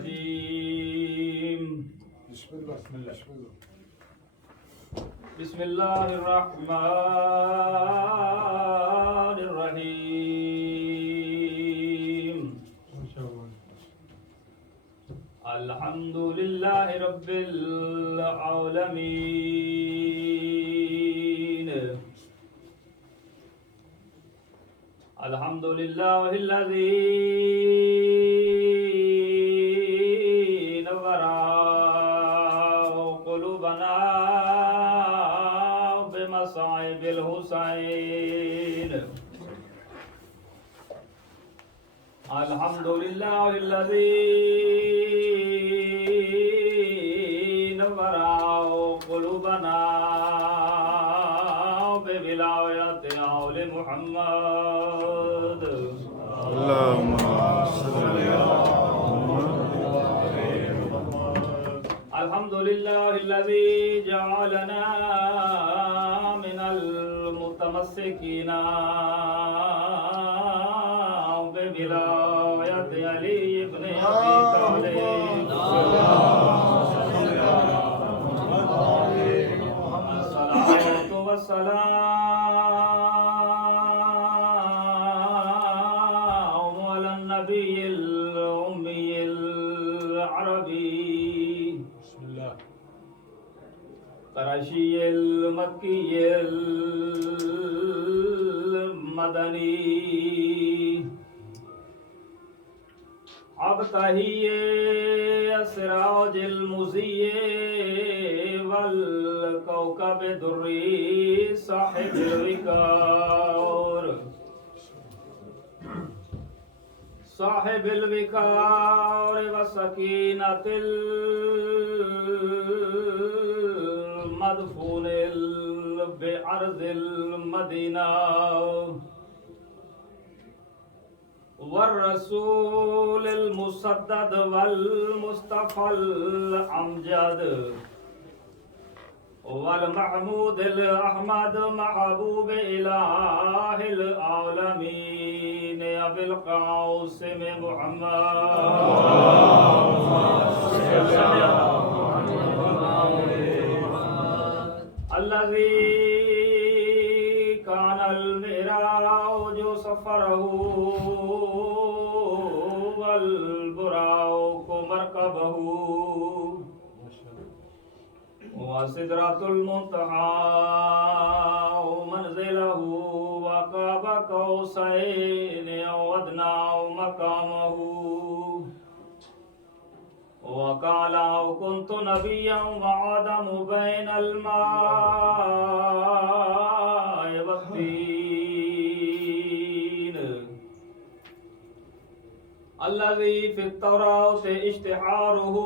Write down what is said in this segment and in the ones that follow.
الرجيم بسم الله بسم الله الرحمن الرحيم الحمد لله رب العالمين الحمد لله الذي نور قلوبنا بمصائب الحسين الحمد لله الذي نور قلوبنا بولاية آل محمد اللهم صل على الحمد لله الذي جعلنا من المتمسكين بولاية علي بن أبي طالب الصلاة والسلام على النبي الأمي العربي قرشي المكي المدني عبتهي السراج المزي والكوكب الدري صاحب الوقار صاحب الوقار وسكينة المدفون بأرض المدينة والرسول المسدد والمصطفى الأمجد والمحمود الأحمد محبوب إله العالمين أبي القاسم محمد الذي كان المعراج سفره والبراق مركبه وسدرة المنتهى منزله وقاب قوسين أو أدنى مقامه وقال كنت نبيا وآدم بين الماء والطين الذي في التوراة اشتهاره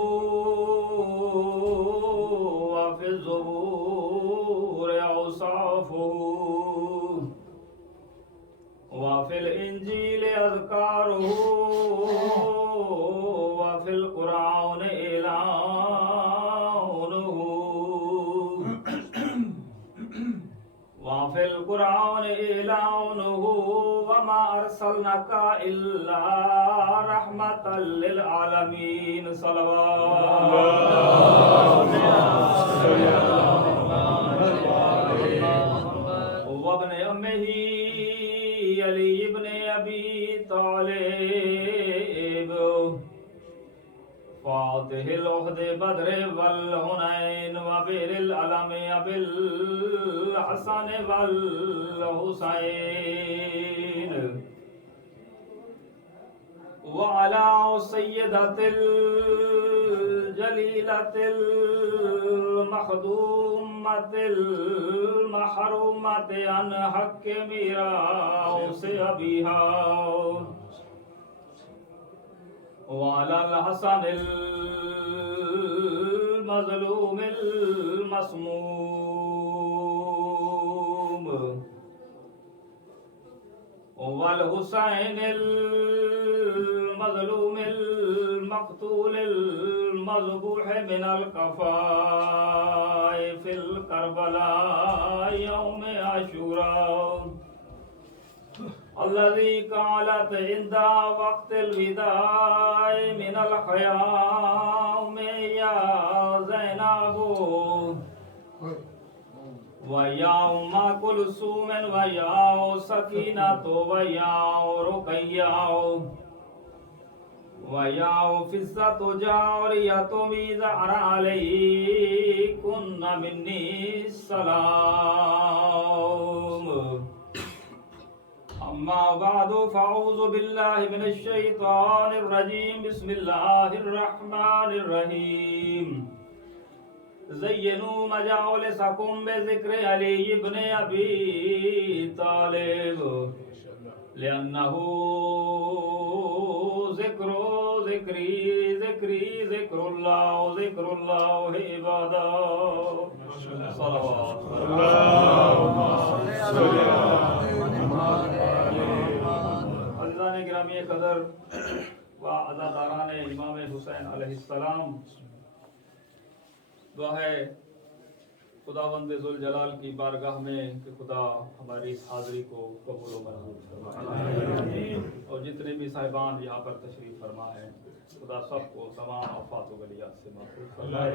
وفي الزبور أوصافه وفي الإنجيل أذكاره وفي القرآن إعلانه وفي القرآن إعلانه وما أرسلناك إلا رحمة للعالمين صلوات وابن أمه علي بن أبي طالب فاتح العهد بدر والهنين وبئر الألم أبي الحسن والحسين وعلى سيدة الجليلة المخدومة المحرومة عن حق ميراث أبيها وعلى الحسن المظلوم المسموم والحسين المظلوم المقتول المذبوح من القفاء في الكربلاء يوم عاشوراء الذي قالت عند وقت الوداع من الخيام يا زينب ويا أم كلثوم ويا سكينة ويا رقية ويا فزة جارية ميزار عليكن مني السلام أما بعد فأعوذ بالله من الشيطان الرجيم بسم الله الرحمن الرحيم زينوا مجالسكم بذكر علي بن أبي طالب لأنه ذكر الله عبادا صلوات اللهم صل عزیزان گرامی قدر و عزاداران امام حسین علیہ السلام، دعا ہے خداوند ذوالجلال کی بارگاہ میں کہ خدا ہماری اس حاضری کو قبول و منظور فرمائے، اور جتنے بھی صاحبان یہاں پر تشریف فرما ہے خدا سب کو تمام آفات و بلیات سے محفوظ فرمائے،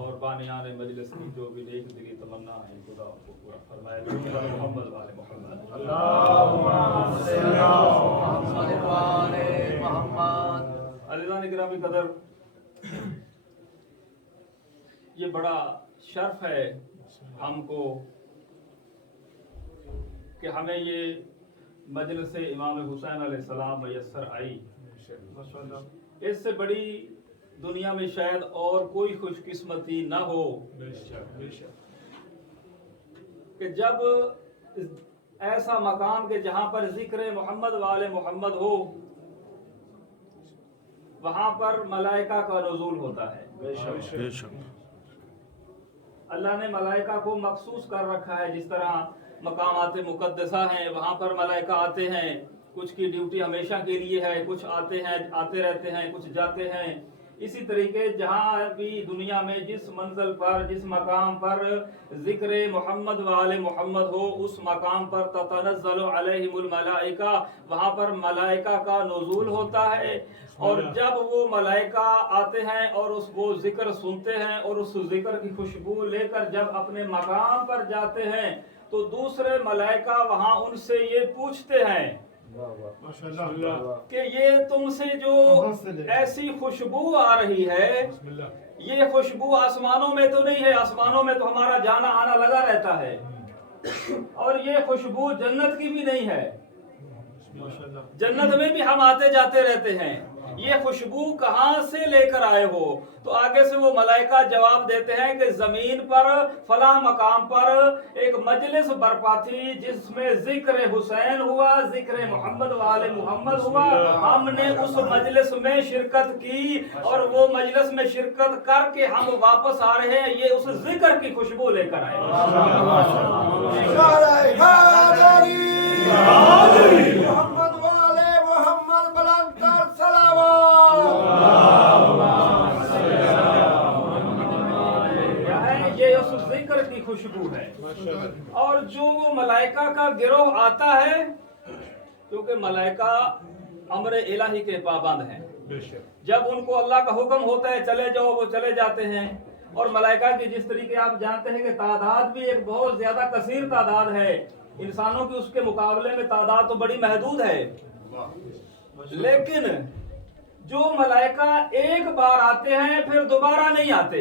اور بانیان مجلس کی جو بھی نیک دلی تمنا ہے خدا کو پورا فرمائے۔ محمد والے محمد اللہم صل علی محمد۔ عزیزان گرامی قدر، یہ بڑا شرف ہے ہم کو کہ ہمیں یہ مجلس امام حسین علیہ السلام میسر آئی۔ اس سے بڑی دنیا میں شاید اور کوئی خوش قسمتی نہ ہو کہ جب ایسا مقام کہ جہاں پر ذکر محمد والے محمد ہو، وہاں پر ملائکہ کا نزول ہوتا ہے۔ بے شک اللہ نے ملائکہ کو مخصوص کر رکھا ہے، جس طرح مقامات مقدسہ ہیں وہاں پر ملائکہ آتے ہیں، کچھ کی ڈیوٹی ہمیشہ کے لیے ہے، کچھ آتے رہتے ہیں، کچھ جاتے ہیں۔ اسی طریقے جہاں بھی دنیا میں جس منزل پر جس مقام پر ذکر محمد وآل محمد ہو، اس مقام پر تتنزل علیہم الملائکہ، وہاں پر ملائکہ کا نزول ہوتا ہے، اور جب وہ ملائکہ آتے ہیں اور وہ ذکر سنتے ہیں اور اس ذکر کی خوشبو لے کر جب اپنے مقام پر جاتے ہیں تو دوسرے ملائکہ وہاں ان سے یہ پوچھتے ہیں کہ یہ تم سے جو ایسی خوشبو آ رہی ہے، یہ خوشبو آسمانوں میں تو نہیں ہے، آسمانوں میں تو ہمارا جانا آنا لگا رہتا ہے، اور یہ خوشبو جنت کی بھی نہیں ہے، جنت میں بھی ہم آتے جاتے رہتے ہیں، یہ خوشبو کہاں سے لے کر آئے ہو؟ تو آگے سے وہ ملائکہ جواب دیتے ہیں کہ زمین پر فلاں مقام پر ایک مجلس برپا تھی جس میں ذکر حسین ہوا، ذکر محمد والے محمد ہوا، ہم نے اس مجلس میں شرکت کی، اور وہ مجلس میں شرکت کر کے ہم واپس آ رہے ہیں، یہ اس ذکر کی خوشبو لے کر آئے۔ محمد والے محمد بلند تر صلوات۔ یہ اس ذکر کی خوشبو ہے، اور جو وہ ملائکہ کا گروہ آتا ہے، کیونکہ ملائکہ امر الہی کے پابند ہیں، جب ان کو اللہ کا حکم ہوتا ہے چلے جاؤ وہ چلے جاتے ہیں، اور ملائکہ کی جس طریقے آپ جانتے ہیں کہ تعداد بھی ایک بہت زیادہ کثیر تعداد ہے، انسانوں کی اس کے مقابلے میں تعداد تو بڑی محدود ہے، لیکن جو ملائکہ ایک بار آتے ہیں پھر دوبارہ نہیں آتے،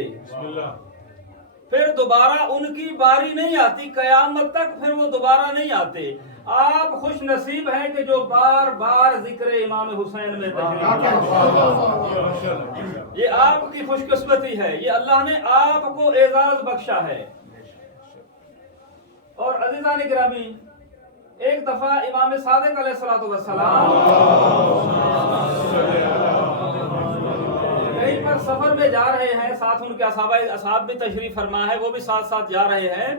پھر دوبارہ ان کی باری نہیں آتی، قیامت تک پھر وہ دوبارہ نہیں آتے۔ آپ خوش نصیب ہیں کہ جو بار بار ذکر امام حسین میں تشریف لائے، یہ آپ کی خوش قسمتی ہے، یہ اللہ نے آپ کو اعزاز بخشا ہے۔ اور عزیزان گرامی، ایک دفعہ امام صادق علیہ السلام کہیں پر سفر میں جا رہے ہیں، ساتھ ان کے اصحاب بھی تشریف فرما ہے، وہ بھی ساتھ ساتھ جا رہے ہیں،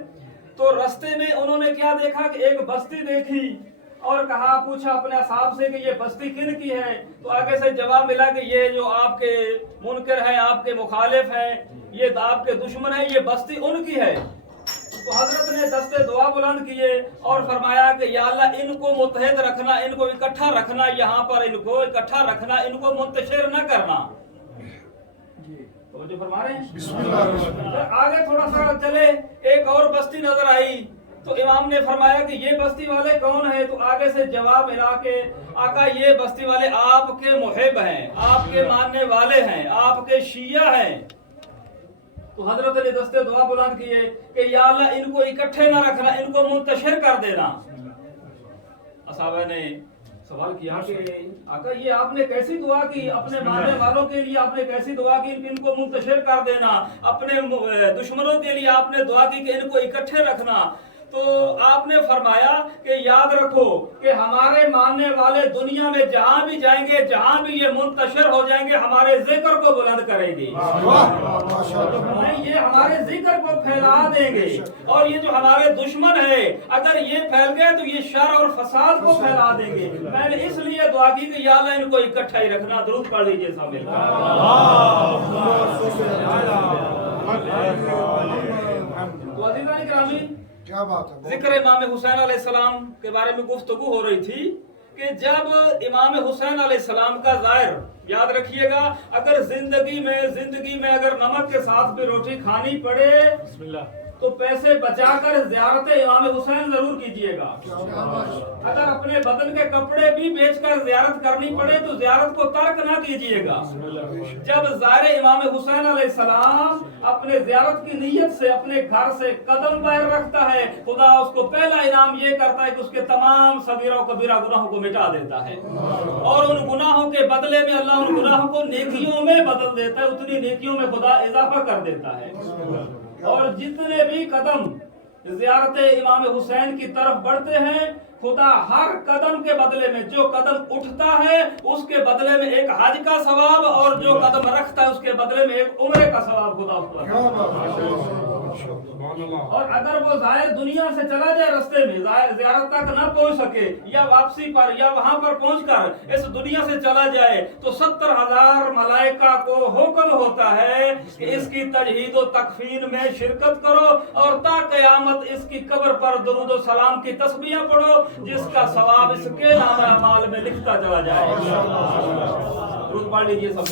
تو رستے میں انہوں نے کیا دیکھا کہ ایک بستی دیکھی، اور پوچھا اپنے اصحاب سے کہ یہ بستی کن کی ہے؟ تو آگے سے جواب ملا کہ یہ جو آپ کے منکر ہیں، آپ کے مخالف ہیں، یہ آپ کے دشمن ہیں، یہ بستی ان کی ہے۔ तो हजरत ने दस्ते दुआ बुलंद किए और फरमाया कि या अल्लाह इनको मुत्तहिद रखना, इनको इकट्ठा रखना, यहाँ पर इनको इकट्ठा रखना, इनको मुंतशिर न करना। तो जो फरमा रहे हैं। आगे थोड़ा सा चले, एक और बस्ती नजर आई, तो इमाम ने फरमाया कि ये बस्ती वाले कौन है? तो आगे से जवाब मिला के आका ये बस्ती वाले आपके मुहिब हैं, आपके मानने वाले हैं, आपके शिया हैं। तो हजरत ने दस्ते दुआ बुलंद किए कि या अल्लाह इनको इकट्ठे ना रखना, इनको मुंतशिर कर देना। असहाबा ने सवाल किया कि आका ये आपने कैसी दुआ की, अपने मानने वालों के लिए आपने कैसी दुआ की इनको मुंतशिर कर देना, अपने दुश्मनों के लिए आपने दुआ की कि इनको इकट्ठे रखना। तो आपने फरमाया कि याद रखो कि हमारे मानने वाले दुनिया में जहां भी जाएंगे, जहां भी ये मुंतशिर हो जाएंगे, हमारे जिक्र को बुलंद करेंगे, ये हमारे जिक्र को फैला देंगे। और ये जो हमारे दुश्मन है, अगर ये फैल गए तो ये शर और फसाद को फैला देंगे। मैंने इसलिए दुआ की कि या अल्लाह इनको इकट्ठा ही रखना। दुरूद पढ़ लीजिए सब मिलकर। तो अज़ीज़ान किरामी, क्या बात है। जिक्र इमाम हुसैन अलैहिस्सलाम के बारे में गुफ्तगू हो रही थी कि जब इमाम हुसैन अलैहिस्सलाम का ज़ाहिर, याद रखिएगा, अगर जिंदगी में अगर नमक के साथ भी रोटी खानी पड़े तो पैसे बचाकर ज़ियारत इमाम हुसैन जरूर कीजिएगा। अगर अपने बदन के कपड़े भी बेचकर ज़ियारत करनी पड़े तो ज़ियारत को तर्क ना कीजिएगा। जब ज़ाहिर इमाम हुसैन अलैहिस्सलाम अपने ज़ियारत की नीयत से अपने घर से कदम बाहर रखता है, खुदा उसको पहला इनाम ये करता है कि उसके तमाम सगीरा और कबीरा गुनाहों को मिटा देता है, और उन गुनाहों के बदले में अल्लाह उन गुनाहों को नेकियों में बदल देता है, उतनी नेकियों में खुदा इजाफा कर देता है। और जितने भी कदम ज़ियारत इमाम हुसैन की तरफ बढ़ते हैं, खुदा हर कदम के बदले में, जो कदम उठता है उसके बदले में एक हज का सवाब, और जो कदम रखता है उसके बदले में एक उम्रे का सवाब खुदा उसको। और अगर वो ज़ाहिर दुनिया से चला जाए, रास्ते में ज़ियारत तक न पहुंच सके, या वापसी पर या वहां पर पहुंचकर इस दुनिया से चला जाए, तो 70,000 मलाइका को हुक्म होता है कि इसकी तजहीद व तकफीन में शिरकत करो, और ता क़यामत इसकी कब्र पर दुरूद व सलाम की तस्बीह पढ़ो, जिसका सवाब इसके नाम अमाल में लिखता चला जाए। दुरूद पढ़ लीजिए सब।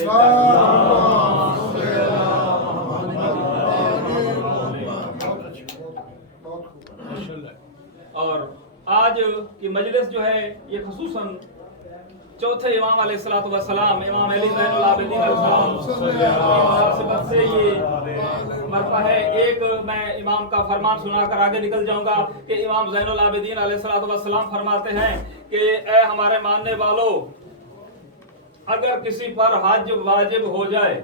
और आज की मजलिस जो है ये खुसूसन चौथे इमाम अलैहिस्सलातु वस्सलाम, इमाम अली ज़ैनुल आबिदीन अलैहिस्सलाम से ये मरतबा है। एक मैं इमाम का फरमान सुनाकर आगे निकल जाऊंगा कि इमाम ज़ैनुल आबिदीन अलैहिस्सलातु वस्सलाम फरमाते हैं कि ए हमारे मानने वालों, अगर किसी पर हज वाजिब हो जाए,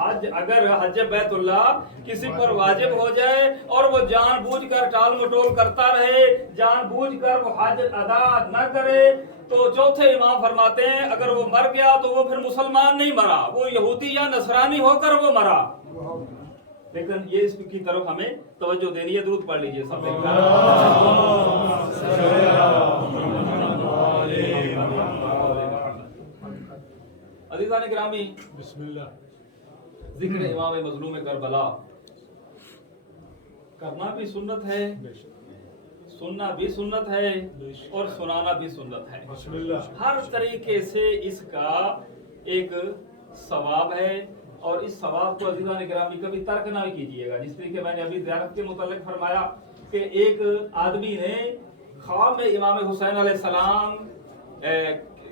अगर हज बैतुल्लाह किसी पर वाजिब हो जाए और वो जानबूझकर टाल मटोल करता रहे, जानबूझकर वो हज अदा न करे, तो चौथे इमाम फरमाते हैं अगर वो मर गया तो वो फिर मुसलमान नहीं मरा, वो यहूदी या नसरानी होकर वो मरा। लेकिन ये इसकी तरफ हमें तवज्जो देनी है। दूध पढ़ लीजिए सब। अज़ीज़ान गिरामी, जिक्र इमाम मज़लूम करबला करना भी सुन्नत है, सुनना भी सुन्नत है, और सुनाना भी सुन्नत है। हर तरीके से इसका एक सवाब है, और इस सवाब को अज़ीज़ान गिरामी कभी तर्क ना कीजिएगा। जिस तरीके मैंने अभी ज़ियारत के मुतालिक फरमाया कि एक आदमी ने ख्वाब में इमाम हुसैन अलैहिस्सलाम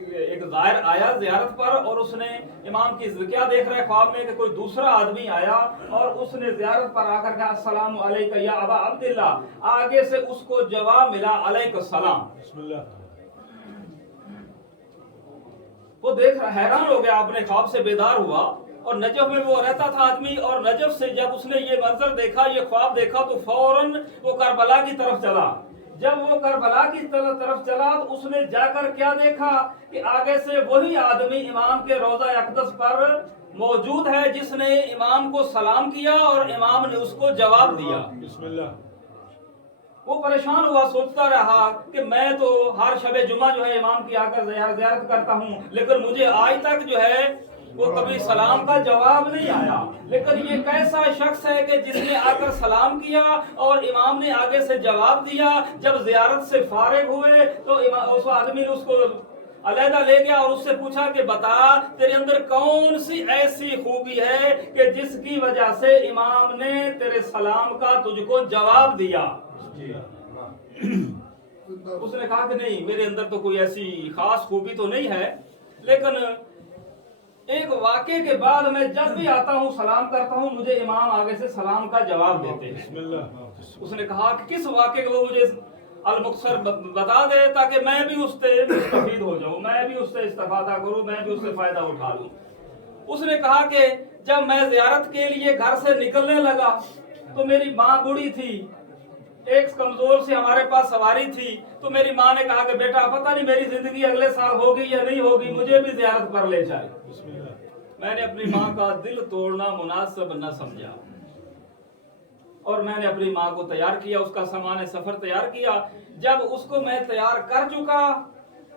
एक ज़ाहिर आया ज़ियारत पर, और उसने इमाम की क्या देख रहे ख्वाब में कि कोई दूसरा आदमी आया और उसने ज़ियारत पर आकर कहा अस्सलामु अलैका या अबा अब्दुल्लाह। आगे से उसको जवाब मिला अलैकुस सलाम। वो देख हैरान हो गया, अपने ख्वाब से बेदार हुआ, और नजफ में वो रहता था आदमी, और नजफ से जब उसने ये मंजर देखा, ये ख्वाब देखा, तो फौरन वो करबला की तरफ चला। जब वो करबला की तरफ चला तो उसने जाकर क्या देखा कि आगे से वही आदमी इमाम के रोजा अक़दस पर मौजूद है जिसने इमाम को सलाम किया और इमाम ने उसको जवाब दिया। वो परेशान हुआ, सोचता रहा कि मैं तो हर शबे जुमा जो है इमाम की आकर ज़ियारत करता हूँ, लेकिन मुझे आज तक जो है वो कभी सलाम का जवाब नहीं आया। लेकिन ये कैसा शख्स है कि जिसने आकर सलाम किया और इमाम ने आगे से जवाब दिया। जब ज़ियारत से फारिग हुए तो उस आदमी ने उसको अलहदा ले गया और उससे पूछा कि बता तेरे अंदर कौन सी ऐसी खूबी है कि जिसकी वजह से इमाम ने तेरे सलाम का तुझको जवाब दिया। उसने कहा कि नहीं, मेरे अंदर तो कोई ऐसी खास खूबी तो नहीं है, लेकिन एक वाक़े के बाद मैं जब भी आता हूँ सलाम करता हूँ, मुझे इमाम आगे से सलाम का जवाब देते हैं। उसने कहा कि किस वाक़े को मुझे अल-मुख्तसर बता दे ताकि मैं भी उससे मुस्तफीद हो जाऊँ, मैं भी उससे इस्तिफादा करूँ, मैं भी उससे फायदा उठा लूँ। उसने कहा कि जब मैं ज़ियारत के लिए घर से निकलने लगा तो मेरी माँ बूढ़ी थी, एक कमजोर सी हमारे पास सवारी थी। तो मेरी माँ ने कहा कि बेटा पता नहीं मेरी जिंदगी अगले साल होगी या नहीं होगी, मुझे भी ज़ियारत पर ले जाए। मैंने अपनी माँ का दिल तोड़ना मुनासिब न समझा और मैंने अपनी माँ को तैयार किया, उसका सामान सफर तैयार किया। जब उसको मैं तैयार कर चुका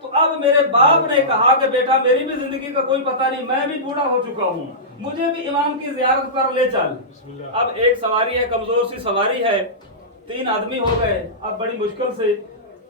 तो अब मेरे बाप ने कहा कि बेटा मेरी भी जिंदगी का कोई पता नहीं, मैं भी बूढ़ा हो चुका हूँ, मुझे भी इमाम की ज़ियारत पर ले चल। अब एक सवारी है, कमजोर सी सवारी है, 3 आदमी हो गए अब बड़ी मुश्किल से।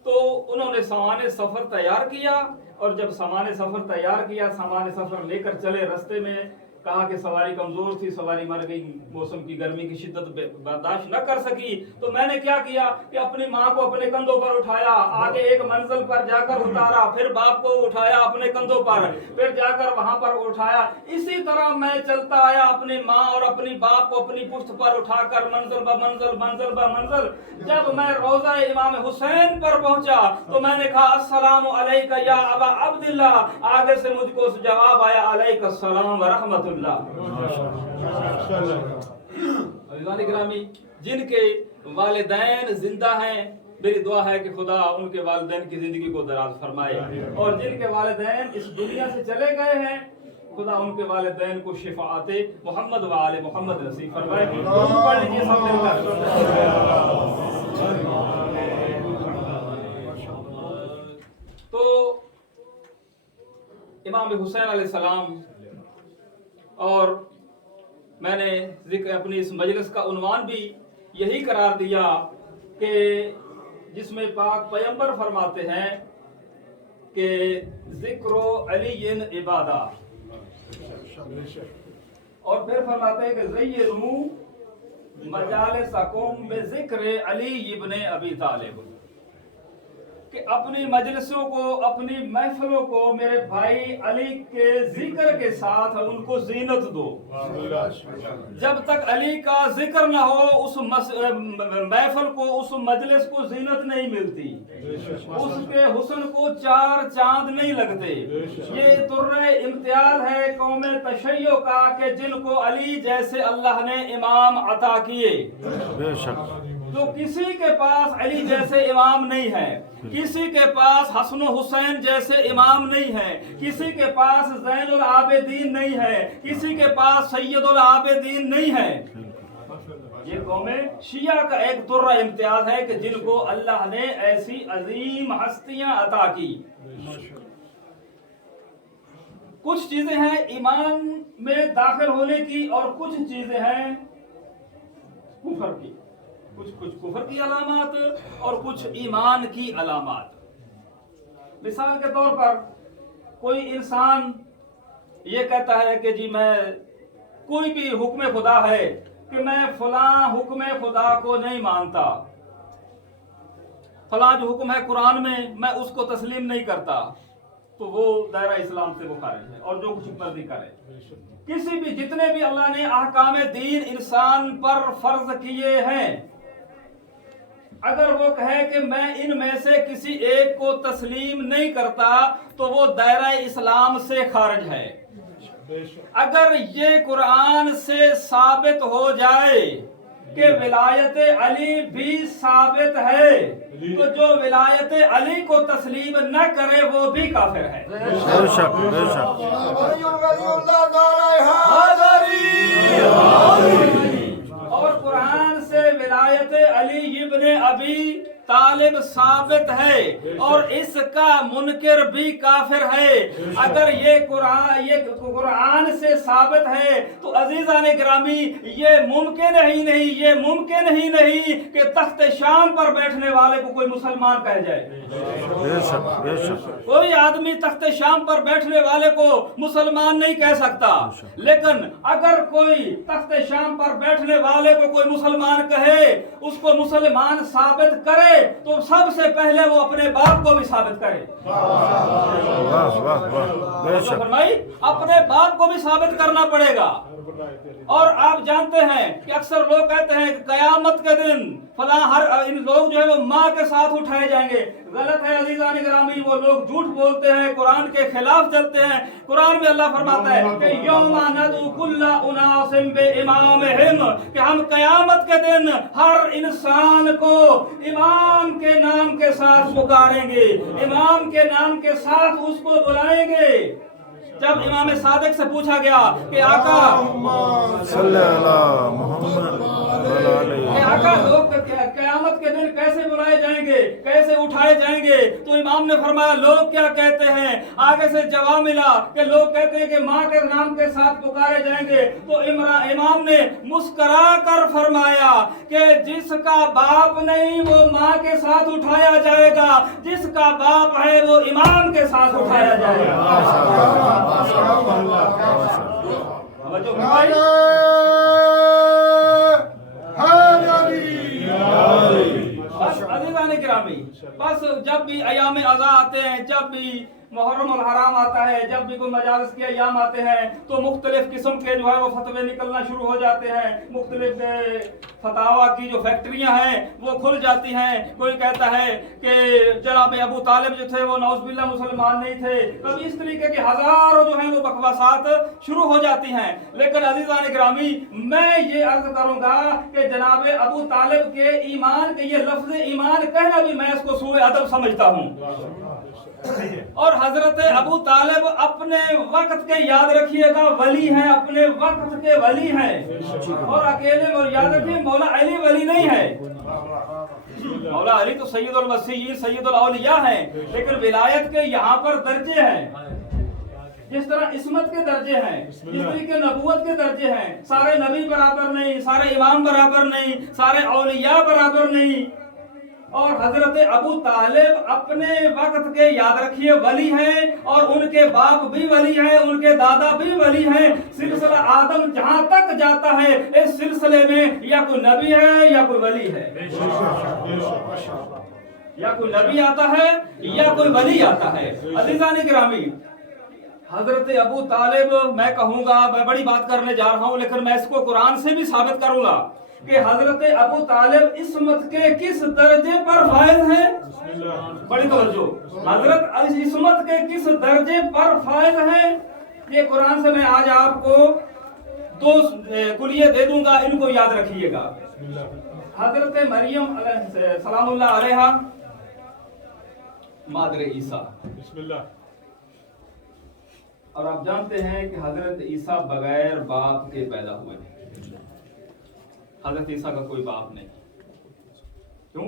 तो उन्होंने सामान सफर तैयार किया और जब सामान सफर तैयार किया, सामान सफर लेकर चले, रास्ते में कहा कि सवारी कमजोर थी, सवारी मर गई, मौसम की गर्मी की शिद्दत बर्दाश्त न कर सकी। तो मैंने क्या किया कि अपनी माँ को अपने कंधों पर उठाया, आगे एक मंजिल पर जाकर उतारा, फिर बाप को उठाया अपने कंधों पर, फिर जाकर वहां पर उठाया। इसी तरह मैं चलता आया, अपनी माँ और अपनी बाप को अपनी पुश्त पर उठाकर मंजिल ब मंजिल, मंजिल ब मंजिल। जब मैं रोजा इमाम हुसैन पर पहुंचा तो मैंने कहा अस्सलामु अलैका या अबा अब्दुल्लाह। आगे से मुझको जवाब आया अलैका सलाम व रहमतुल्लाह। ग्रामी, जिनके वालिदैन जिंदा हैं, मेरी दुआ है कि खुदा उनके वालिदैन की जिंदगी को दराज फरमाए, और जिनके वालिदैन इस दुनिया से चले गए हैं खुदा उनके वालिदैन को शिफाअते मोहम्मद व आले मोहम्मद नसीब फरमाए। पढ़ लीजिए सब मिलकर। तो इमाम हुसैन अलैहिस्सलाम, और मैंने जिक्र अपनी इस मजलिस का उन्वान भी यही करार दिया कि जिसमें पाक पैगंबर फरमाते हैं कि जिक्रो अलीयन इबादा, और फिर फरमाते हैं कि ज़य्यनु मजालिसकुम बिज़िक्र अली इब्न अबी तालिब, कि अपनी मजलिसों को, अपनी महफिलों को मेरे भाई अली के जिक्र के साथ उनको जीनत दो। जब तक अली का जिक्र न हो उस महफिल को, उस मजलिस को जीनत नहीं मिलती, उसके हुस्न को 4 चांद नहीं लगते। ये तुर्रे इम्तियाज है कौम तशय्यो का कि जिनको अली जैसे अल्लाह ने इमाम अता किए। तो किसी के पास अली जैसे इमाम नहीं है, किसी के पास हसन हुसैन जैसे इमाम नहीं है, किसी के पास ज़ैनुल आबिदीन नहीं है, किसी के पास सैयदुल आबिदीन नहीं है। ये कौमे शिया का एक तुर्रा इम्तियाज है कि जिनको अल्लाह ने ऐसी अजीम हस्तियां अता की। कुछ चीजें हैं ईमान में दाखिल होने की और कुछ चीजें हैं कुफर की, कुछ कुफर की अलामात और कुछ ईमान की अलामात। मिसाल के तौर पर कोई इंसान ये कहता है कि जी मैं कोई भी हुक्म खुदा है कि मैं फलां हुक्म खुदा को नहीं मानता, फलां जो हुक्म है कुरान में मैं उसको तस्लीम नहीं करता, तो वो दायरा इस्लाम से वो खारिज है और जो कुछ मर्जी करे। किसी भी जितने भी अल्लाह ने अहकाम दीन इंसान पर फर्ज किए हैं, अगर वो कहे कि मैं इनमें से किसी एक को तस्लीम नहीं करता तो वो दायरा इस्लाम से खारिज है। अगर ये कुरान से साबित हो जाए कि विलायत अली भी साबित है, तो जो विलायत अली को तस्लीम न करे वो भी काफिर है। और कुरान से विलायत अली इब्ने अबी तालिब साबित है और इसका मुनकिर भी काफिर है। अगर ये कुरान से साबित है तो अजीजान गिरामी ये मुमकिन ही नहीं कि तख्त शाम पर बैठने वाले को कोई मुसलमान कह जाए। बेशक बेशक कोई आदमी तख्त शाम पर बैठने वाले को मुसलमान नहीं कह सकता, लेकिन अगर कोई तख्त शाम पर बैठने वाले को कोई मुसलमान कहे, उसको मुसलमान साबित करे, तो सबसे पहले वो अपने बाप को भी साबित करे। वाह वाह वाह बेशक फरमाई अपने बाप को भी साबित करना पड़ेगा। और आप जानते हैं कि अक्सर लोग कहते हैं कि कयामत के दिन फला हर इन लोग जो है वो माँ के साथ उठाए जाएंगे। गलत है अज़ीज़ान गिरामी, वो लोग झूठ बोलते हैं, कुरान के खिलाफ चलते हैं। कुरान में अल्लाह फरमाता है कि यौमा नदउ कुल्ला उनासिम बिइमामिहिम, कि हम कयामत के दिन हर इंसान को इमाम के नाम के साथ पुकारेंगे, इमाम के नाम के साथ उसको बुलाएंगे। जब इमाम सादिक से पूछा गया कि आका सल्लल्लाहु मोहम्मद आका लोग कयामत के दिन कैसे बुलाए जाएंगे, कैसे उठाए जाएंगे, तो इमाम ने फरमाया लोग क्या कहते हैं। आगे से जवाब मिला कि लोग कहते हैं कि माँ के नाम के साथ पुकारे जाएंगे। तो इमाम ने मुस्करा कर फरमाया कि जिसका बाप नहीं वो माँ के साथ उठाया जाएगा, जिसका बाप है वो इमाम के साथ उठाया जाएगा। बस जब भी अयाम अज़ा आते हैं, जब भी मुहर्रम और हराम आता है, जब भी कोई मजालिस के अयाम आते हैं, तो मुख्तलिफ किस्म के जो है वो फतवे निकलना शुरू हो जाते हैं। मुख्तलिफ फतावा की जो फैक्ट्रियां हैं वो खुल जाती हैं। कोई कहता है कि जनाब अबू तालिब जो थे वो नौज़बिल्लाह मुसलमान नहीं थे। कभी इस तरीके के हजारों जो हैं वो बकवासात शुरू हो जाती हैं। लेकिन अज़ीज़ान गिरामी, मैं ये अर्ज करूंगा कि जनाब अबू तालिब के ईमान के ये लफ्ज़ ईमान कहना भी मैं इसको सूए अदब समझता हूँ। और हजरत अबू तालिब अपने वक्त के याद रखिएगा वली हैं, अपने वक्त के वली हैं। और अकेले और याद रखिए मौला अली वली नहीं है। मौला अली तो सैयदुल मसीह सैयदुल औलिया हैं, लेकिन विलायत के यहाँ पर दर्जे हैं। जिस तरह इस्मत के दर्जे हैं, इस तरीके नबूवत के दर्जे हैं। सारे नबी बराबर नहीं, सारे इमाम बराबर नहीं, सारे औलिया बराबर नहीं। और हजरत अबू तालिब अपने वक्त के याद रखिए वली हैं, और उनके बाप भी वली हैं, उनके दादा भी वली हैं। सिलसिला आदम जहां तक जाता है इस सिलसिले में या कोई नबी है या कोई वली है, या कोई नबी आता है या कोई वली आता है। अज़ीज़ान गिरामी, हजरत अबू तालिब मैं कहूंगा, मैं बड़ी बात करने जा रहा हूं, लेकिन मैं इसको कुरान से भी साबित करूंगा कि हजरत अबू तालिब इस्मत के किस दर्जे पर फायज हैं। बड़ी तवज्जो, हजरत इस्मत के किस दर्जे पर फायज हैं, ये कुरान से मैं आज आपको दो कुलिये दे दूंगा, इनको याद रखिएगा। हजरत मरियम सलामुल्लाह अलैहा मादर ईसा, और आप जानते हैं कि हजरत ईसा बगैर बाप के पैदा हुए। हजरत ईसा का कोई बाप नहीं। क्यों?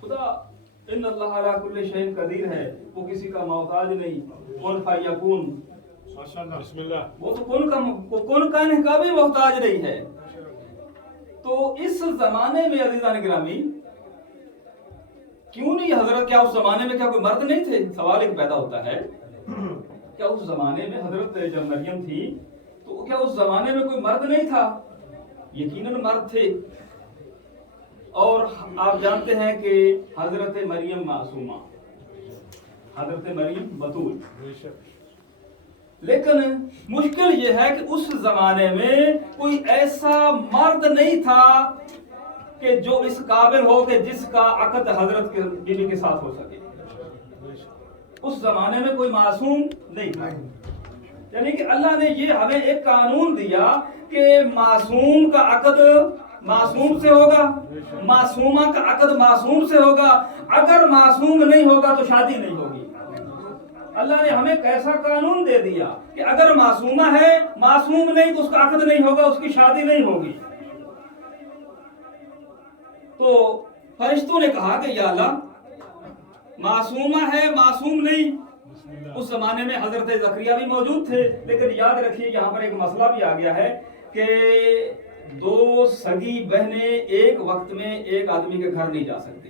खुदा इन्नल्लाह अला कुल्ली शैइन कदीर है, वो किसी का मोहताज नहीं। कुन फयकून, वो तो कुन का भी मोहताज नहीं है। तो इस जमाने में अज़ीज़ान गिरामी क्यों नहीं हजरत, क्या उस जमाने में क्या कोई मर्द नहीं थे? सवाल एक पैदा होता है, क्या उस जमाने में हजरत जब मरियम थी तो क्या उस जमाने में कोई मर्द नहीं था? यकीनन मर्द थे। और आप जानते हैं कि हजरत मरियम मासूमा, हजरत मरियम बतूल। लेकिन मुश्किल यह है कि उस जमाने में कोई ऐसा मर्द नहीं था कि जो इस काबिल हो कि जिसका अक़द हजरत के बीवी के साथ हो सके। उस जमाने में कोई मासूम नहीं था। यानी कि अल्लाह ने ये हमें एक कानून दिया कि मासूम का अक़द मासूम से होगा, मासूमा का अक़द मासूम से होगा। अगर मासूम नहीं होगा तो शादी नहीं होगी। अल्लाह ने हमें कैसा कानून दे दिया कि अगर मासूमा है, मासूम नहीं तो उसका अक़द नहीं होगा, उसकी शादी नहीं होगी। तो फरिश्तों ने कहा कि या अल्लाह, मासूमा है, मासूम नहीं। उस जमाने में हजरत ज़करिया भी मौजूद थे, लेकिन याद रखिए यहाँ पर एक मसला भी आ गया है कि दो सगी बहनें एक वक्त में एक आदमी के घर नहीं जा सकती।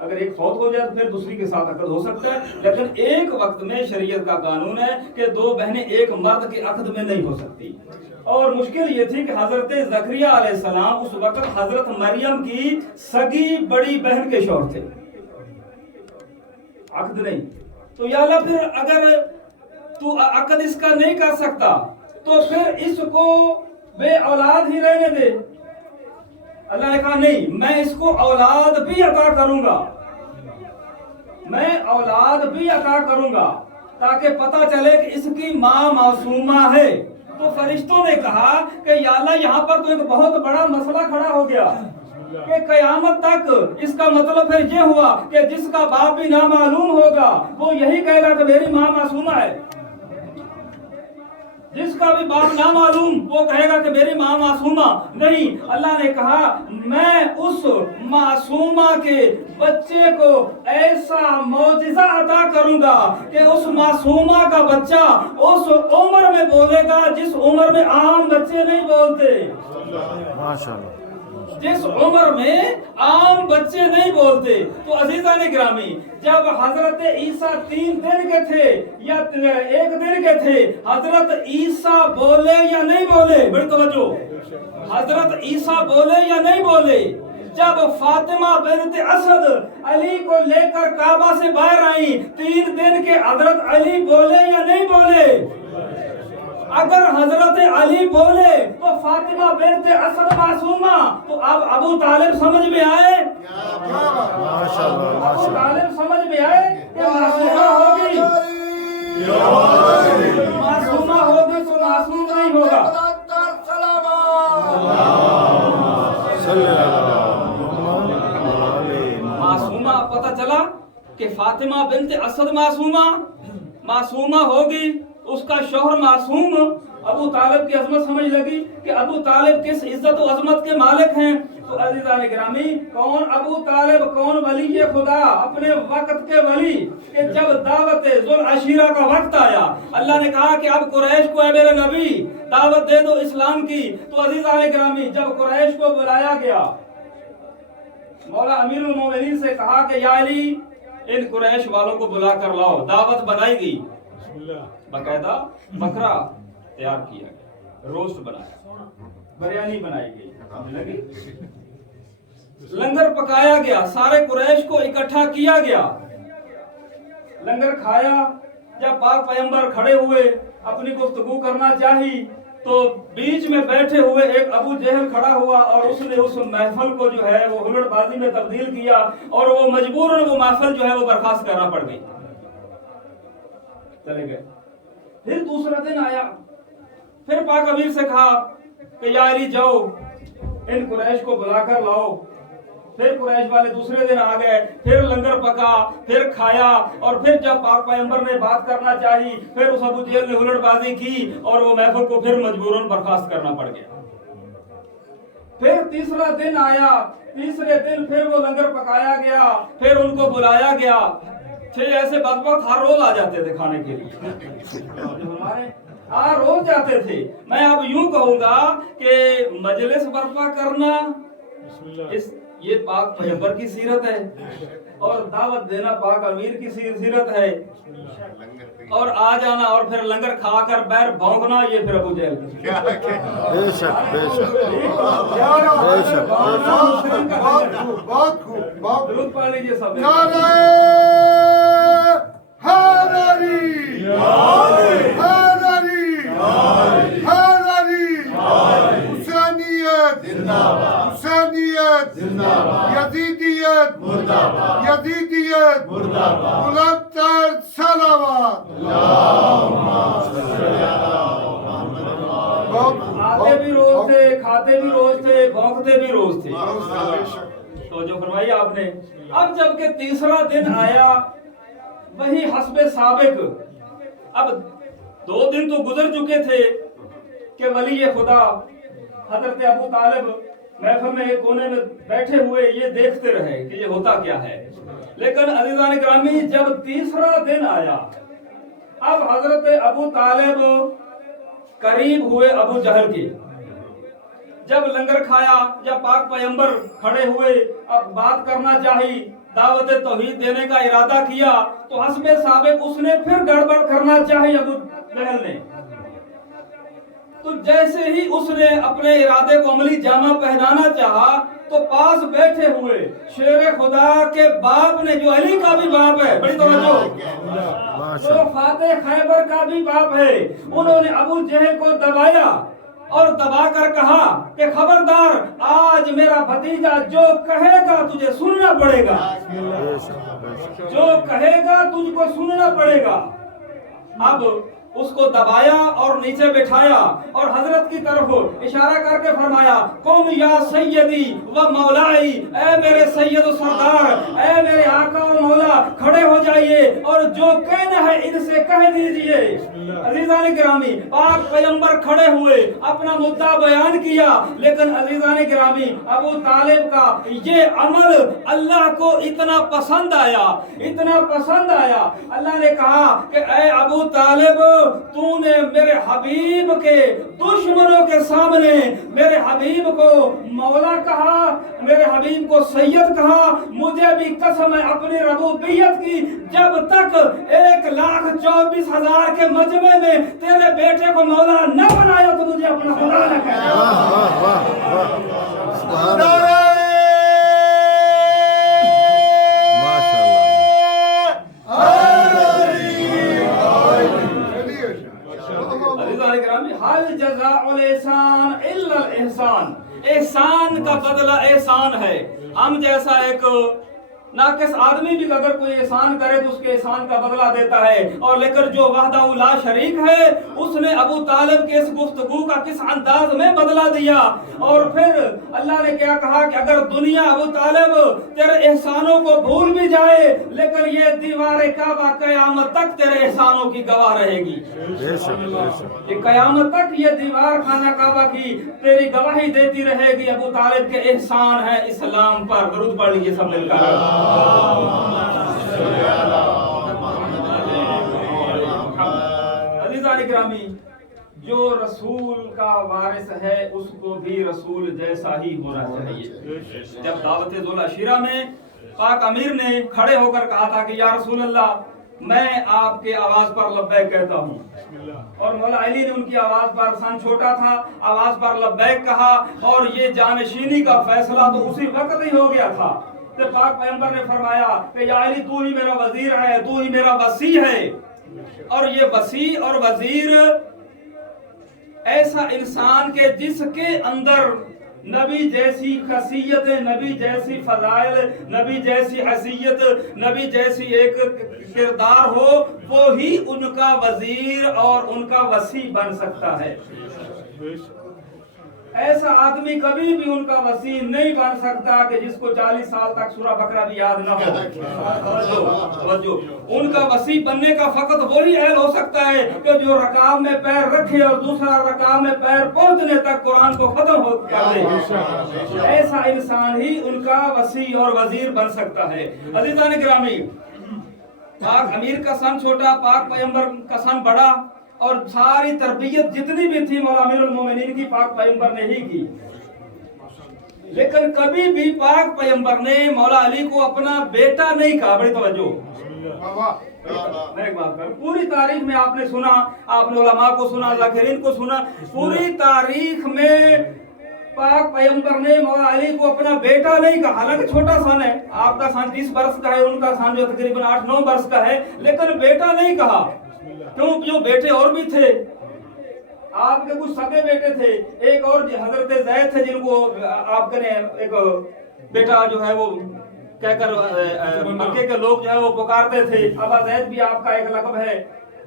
अगर एक फौत हो जाए तो फिर दूसरी के साथ अकद हो सकता है, लेकिन एक वक्त में शरीयत का कानून है कि दो बहनें एक मर्द के अकद में नहीं हो सकती। और मुश्किल ये थी कि हजरत ज़करिया अलैहिस्सलाम उस वक्त हजरत मरियम की सगी बड़ी बहन के शौहर थे, अकद नहीं। तो या अल्लाह, फिर अगर तू अकद इसका नहीं कर सकता तो फिर इसको बे औलाद ही रहने दे। अल्लाह ने कहा नहीं, मैं इसको औलाद भी अता करूंगा, मैं औलाद भी अता करूंगा ताकि पता चले कि इसकी माँ मासूमा है। तो फरिश्तों ने कहा कि या अल्लाह, यहाँ पर तो एक बहुत बड़ा मसला खड़ा हो गया कि कयामत तक इसका मतलब फिर ये हुआ कि जिसका बाप भी नामालूम होगा वो यही कहेगा कि मेरी माँ मासूमा है, जिसका भी बाप ना मालूम वो कहेगा कि मेरी माँ मासूमा नहीं। अल्लाह ने कहा मैं उस मासूमा के बच्चे को ऐसा मौजिज़ा अता करूंगा कि उस मासूमा का बच्चा उस उम्र में बोलेगा जिस उम्र में आम बच्चे नहीं बोलते, माशाअल्लाह, जिस उम्र में आम बच्चे नहीं बोलते। तो अजीज़ान गिरामी, जब हजरत ईसा 3 दिन के थे या 1 दिन के थे, हजरत ईसा बोले या नहीं बोले? बड़ी तवज्जो, हजरत ईसा बोले या नहीं बोले? जब फातिमा बिन्त असद अली को लेकर काबा से बाहर आई, 3 दिन के हजरत अली बोले या नहीं बोले? अगर हजरत अली बोले तो फातिमा बिन्त असद मासूमा, तो अब अबू तालिब समझ में आए? माशाअल्लाह, अबू तालिब समझ में आए कि मासूमा होगी, मासूमा होगी तो मासूम नहीं होगा। मासूमा पता चला कि फातिमा बिन्त असद मासूमा होगी, उसका शौहर मासूम। अबू तालिब की अजमत समझ लगी कि अबू तालिब किस इज्जत और अजमत के मालिक हैं। तो अज़ीज़ान गिरामी, कौन अबू तालिब, कौन वली खुदा, अपने वक्त के वली, कि जब दावत ज़ुल अशीरा का वक्त आया, अल्लाह ने कहा कि अब कुरैश को है मेरे नबी दावत दे दो इस्लाम की। तो अज़ीज़ान गिरामी, जब कुरैश को बुलाया गया, मौला अमीरुल मोमिनीन से कहा कि या अली, इन कुरैश वालों को बुला कर लाओ। दावत बनाई गई, बाकायदा बकरा तैयार किया गया, रोस्ट बनाया, बिरयानी बनाई गई, लंगर पकाया गया, सारे कुरैश को इकट्ठा किया गया, लंगर खाया। जब पाक पैगंबर खड़े हुए अपनी गुफ्तगू करना चाहिए तो बीच में बैठे हुए एक अबू जहल खड़ा हुआ और उसने उस महफिल को जो है वो हुल्लड़बाजी में तब्दील किया और वो मजबूरन वो महफिल जो है वो बर्खास्त करना पड़ गई, चले गए। फिर दूसरा दिन आया, फिर पाक अमीर से कहा कि या अली जाओ इन कुरैश को बुलाकर लाओ। फिर कुरैश वाले दूसरे दिन आ गए, फिर लंगर पका, फिर खाया, और फिर जब पाक पैगंबर ने बात करना चाहिए फिर उस अबू जहल ने हुल्लड़बाजी की और वो महफिल को फिर मजबूरन बर्खास्त करना पड़ गया। फिर तीसरा दिन आया, तीसरे दिन फिर वो लंगर पकाया गया, फिर उनको बुलाया गया। फिर ऐसे बदबख्त हर रोज आ जाते थे खाने के लिए, रोज जाते थे। मैं अब यूं कहूंगा कि मजलिस बर्पा करना ये पाक पैगंबर की सीरत है और दावत देना पाक अमीर की सीरत है, और आ जाना और फिर लंगर खाकर बैर भौंकना ये फिर अबू जहल की। बेशक बेशक बहुत खूब दुरूद पढ़ लीजिए सब। यजीदियत मुर्दाबाद, यजीदियत मुर्दाबाद, बुलंदतर सलावत। आते भी रोज थे, खाते भी रोज थे, भौंकते भी रोज थे। तो जो फरमाइए आपने। अब जबकि तीसरा दिन आया, वही हस्बे साबिक। अब 2 दिन तो गुजर चुके थे कि वली खुदा हजरत अबू तालिब محفل میں ایک کونے میں بیٹھے ہوئے یہ دیکھتے رہے کہ یہ ہوتا کیا ہے. لیکن عزیزان گرامی جب تیسرا دن آیا اب حضرت ابو طالب قریب ہوئے ابو جہل کے. جب لنگر کھایا جب پاک پیغمبر کھڑے ہوئے اب بات کرنا چاہی دعوت توحید دینے کا ارادہ کیا تو حسب سابق اس نے پھر گڑبڑ کرنا چاہی ابو جہل نے. تو جیسے ہی اس نے اپنے ارادے کو عملی جامہ پہنانا چاہا تو پاس بیٹھے ہوئے شیر خدا کے باپ نے جو علی کا بھی باپ ہے بڑی توجہ جو فاتح خیبر کا بھی باپ ہے انہوں نے ابو جہل کو دبایا اور دبا کر کہا کہ خبردار آج میرا بھتیجا جو کہے گا تجھے سننا پڑے گا جو کہے گا تجھ کو سننا پڑے گا. اب اس کو دبایا اور نیچے بٹھایا اور حضرت کی طرف اشارہ کر کے فرمایا قم یا سیدی و مولائی اے میرے سید و سردار اے میرے آقا و مولا کھڑے ہو جائیے اور جو کہنا ہے ان سے کہہ دیجئے. عزیزان گرامی پاک پیغمبر کھڑے ہوئے اپنا مدعا بیان کیا لیکن عزیزان گرامی ابو طالب کا یہ عمل اللہ کو اتنا پسند آیا اللہ نے کہا کہ اے ابو طالب تو نے میرے حبیب کے دشمنوں کے سامنے میرے حبیب کو مولا کہا میرے حبیب کو سید کہا. مجھے بھی قسم ہے اپنی ربوبیت کی جب تک 1,24,000 کے مجمع میں تیرے بیٹے کو مولا نہ بنایا تو مجھے اپنا خدا نہ کہا. حل جزاء الاحسان الا الاحسان. احسان کا بدلہ احسان ہے. ہم جیسا ایک ناقص آدمی بھی اگر کوئی احسان کرے تو اس کے احسان کا بدلہ دیتا ہے اور لیکن جو وحدہ لا شریک ہے اس نے ابو طالب کے اس گفتگو کا کس انداز میں بدلہ دیا. اور پھر اللہ نے کیا کہا کہ اگر دنیا ابو طالب تیرے احسانوں کو بھول بھی جائے لیکن یہ دیوار کعبہ قیامت تک تیرے احسانوں کی گواہ رہے گی. کہ قیامت تک یہ دیوار خانہ کعبہ کی تیری گواہی دیتی رہے گی. ابو طالب کے احسان ہے اسلام پر. درود پڑھ لیجیے سب مل کر. عزیزان گرامی جو رسول کا وارث ہے اس کو بھی رسول جیسا ہی ہونا چاہیے. جب دعوت ذوالعشیرہ میں پاک امیر نے کھڑے ہو کر کہا تھا کہ یا رسول اللہ میں آپ کے آواز پر لبیک کہتا ہوں اور مولا علی نے ان کی آواز پر سن چھوٹا تھا آواز پر لبیک کہا اور یہ جانشینی کا فیصلہ تو اسی وقت ہی ہو گیا تھا. پاک پیغمبر نے فرمایا کہ یا علی تو ہی میرا وزیر ہے تو ہی میرا وصی ہے. اور یہ وصی اور وزیر ایسا انسان کے جس کے اندر نبی جیسی خاصیت نبی جیسی فضائل نبی جیسی حیثیت نبی جیسی ایک کردار ہو وہی ان کا وزیر اور ان کا وصی بن سکتا ہے. ایسا آدمی کبھی بھی ان کا وصی نہیں بن سکتا کہ جس کو 40 سال تک سورہ بقرہ بھی یاد نہ ہو. ان کا وصی بننے کا فقط وہی اہل ہو سکتا ہے کہ جو رکاب میں پیر رکھے اور دوسرا رکاب میں پیر پہنچنے تک قرآن کو ختم ہو کر دے. ایسا انسان ہی ان کا وصی اور وزیر بن سکتا ہے. عزیزان گرامی پاک امیر کا سن چھوٹا پاک پیغمبر کا سن بڑا اور ساری تربیت جتنی بھی تھی مولا امیر المومنین کی پاک پیغمبر نے ہی کی. لیکن کبھی بھی پاک پیغمبر نے مولا علی کو اپنا بیٹا نہیں کہا. بڑی توجہ میں ایک بات کروں پوری تاریخ میں آپ نے سنا آپ نے علماء کو سنا ذاکرین کو سنا پوری تاریخ میں پاک پیغمبر نے مولا علی کو اپنا بیٹا نہیں کہا. حالانکہ چھوٹا سن ہے آپ کا سن 30 برس کا ہے ان کا سن جو تقریباً 8-9 برس کا ہے لیکن بیٹا نہیں کہا. کیوں جو بیٹے اور بھی تھے آپ کے کچھ سگے بیٹے تھے ایک اور حضرت زید تھے جن کو آپ کے ایک بیٹا جو ہے وہ کہہ کر مکے کے لوگ جو ہے وہ پکارتے تھے. ابا زید بھی آپ کا ایک لقب ہے.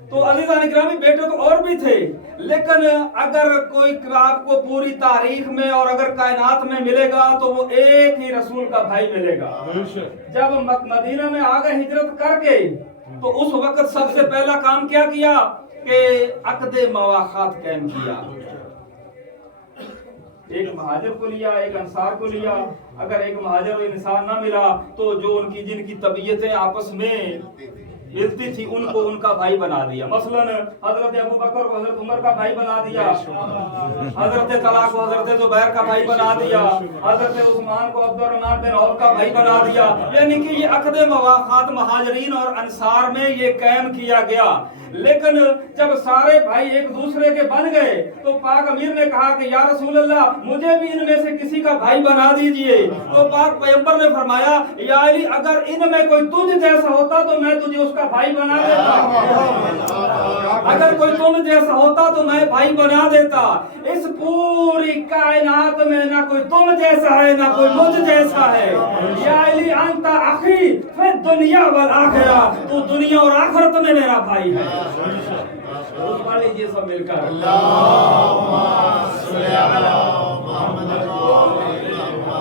تو عزیزان گرامی بیٹے تو اور بھی تھے لیکن اگر کوئی آپ کو پوری تاریخ میں اور اگر کائنات میں ملے گا تو وہ ایک ہی رسول کا بھائی ملے گا. جب مدینہ میں آگے ہجرت کر کے تو اس وقت سب سے پہلا کام کیا کہ عقد مواخات قائم کیا. एक महाजर को लिया, एक अंसार को लिया। अगर एक महाजर और इंसान न मिला तो जो उनकी जिनकी तबीयतें आपस में मिलती थी उनको उनका भाई बना दिया। मसलन हजरत अबू बकर को हजरत उमर का भाई बना दिया, हजरत तला को हजरत जुबैर का भाई बना दिया, हजरत उस्मान को अब्दुर्रहमान बिन औफ का भाई बना दिया। यानी कि ये अक़द मवाक़ात महाजरीन और अंसार में ये कायम किया गया। लेकिन जब सारे भाई एक दूसरे के बन गए तो पाक अमीर ने कहा कि या रसूल अल्लाह, मुझे भी इनमें से किसी का भाई बना दीजिए। तो पाक पैगंबर ने फरमाया, या अली, अगर इनमें कोई तुझ जैसा होता तो मैं तुझे उसका भाई बना देता। अगर कोई तुम जैसा होता तो मैं भाई बना देता। इस पूरी कायनात में ना कोई तुम जैसा है ना कोई मुझ जैसा है। या अली अंता अखी फिर दुनिया वल आखिरा, तो दुनिया और आखिरत में मेरा भाई है। पढ़ लीजिए सब मिलकर।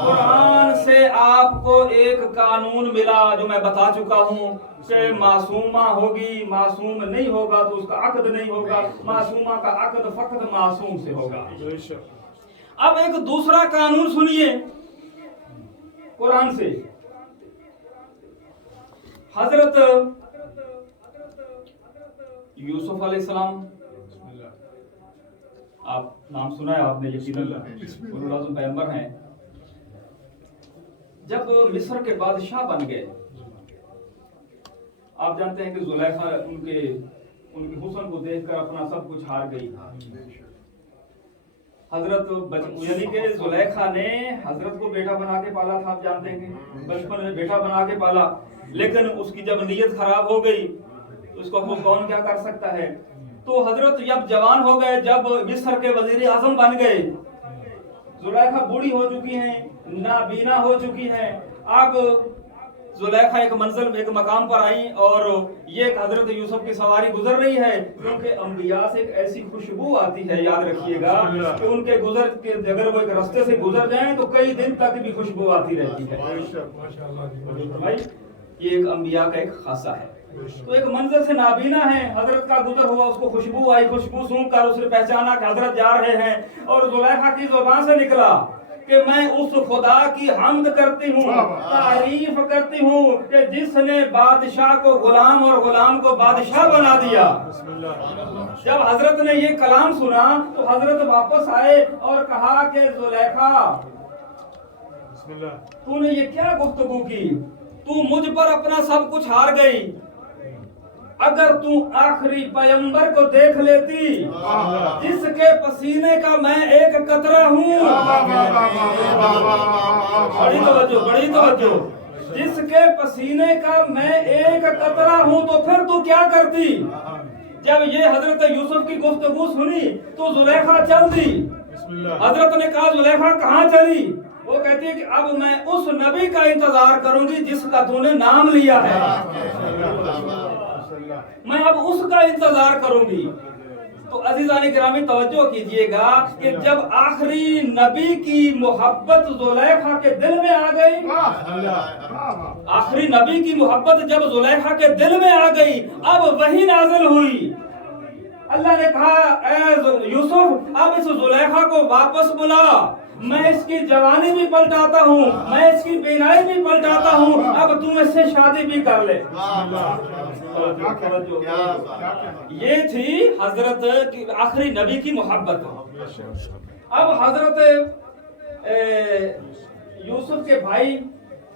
कुरान से आपको एक कानून मिला जो मैं बता चुका हूँ कि मासूमा होगी, मासूम नहीं होगा तो उसका अक़द नहीं होगा, मासूमा का अक़द फकत मासूम से होगा। अब एक दूसरा कानून सुनिए कुरान से। हजरत यूसुफ अलैहिस्सलाम, आप नाम सुना है आपने, यकीनन उलुल आज़म पैगंबर हैं। जब मिस्र के बादशाह बन गए, आप जानते हैं कि जुलैखा उनके हुस्न को देखकर अपना सब कुछ हार गई। यानी कि जुलैखा ने हजरत को बेटा बना के पाला था, आप जानते हैं कि बचपन में बेटा बना के पाला। लेकिन उसकी जब नीयत खराब हो गई तो उसको कौन क्या कर सकता है। तो हजरत जब जवान हो गए, जब मिस्र के वजीर आजम बन गए, जुलैखा बूढ़ी हो चुकी हैं, नाबीना हो चुकी हैं। अब जुलैखा एक मंजिल एक मकाम पर आई और ये हजरत यूसुफ की सवारी गुजर रही है। क्योंकि अंबिया से एक ऐसी खुशबू आती है, याद रखिएगा, कि उनके गुजर के अगर वो एक रास्ते से गुजर जाएं तो कई दिन तक भी खुशबू आती रहती है। भाई ये एक अंबिया का एक खासा है। तो एक मंजिल से नाबीना है, हजरत का गुजर हुआ, उसको खुशबू आई, खुशबू सूंघ कर उसने पहचाना कि हजरत जा रहे हैं। और जुलैखा की जुबान से निकला कि मैं उस खुदा की हम्द करती हूँ, तारीफ करती हूँ कि जिसने बादशाह को गुलाम और गुलाम को बादशाह बना दिया। जब हजरत ने ये कलाम सुना तो हजरत वापस आए और कहा कि जुलैखा, तूने ये क्या गुफ्तगू की, तू मुझ पर अपना सब कुछ हार गई। अगर तू आखिरी पैगंबर को देख लेती जिसके पसीने का मैं एक कतरा हूँ, बड़ी तवज्जो, जिसके पसीने का मैं एक कतरा हूँ, तो फिर तू क्या करती। जब ये हजरत यूसुफ की गुफ्तगू सुनी तो जुलैखा चल दी। हजरत ने कहा, जुलैखा कहाँ चली? वो कहती है कि अब मैं उस नबी का इंतजार करूंगी जिसका तूने नाम लिया है, मैं अब उसका इंतजार करूंगी। तो अज़ीज़ान गिरामी तवज्जो कीजिएगा कि जब आखिरी नबी की मोहब्बत जुलैखा के दिल में आ गई, आखिरी नबी की मोहब्बत जब जुलैखा के दिल में आ गई, अब वही नाज़िल हुई। अल्लाह ने कहा, ऐ यूसुफ, अब इस जुलैखा को वापस बुला, मैं इसकी जवानी भी पलटाता हूँ, मैं इसकी बीनाई भी पलटाता हूँ, अब तुम इससे शादी भी कर ले। ये थी हजरत की आखिरी नबी की मोहब्बत। अब हजरत यूसुफ के भाई,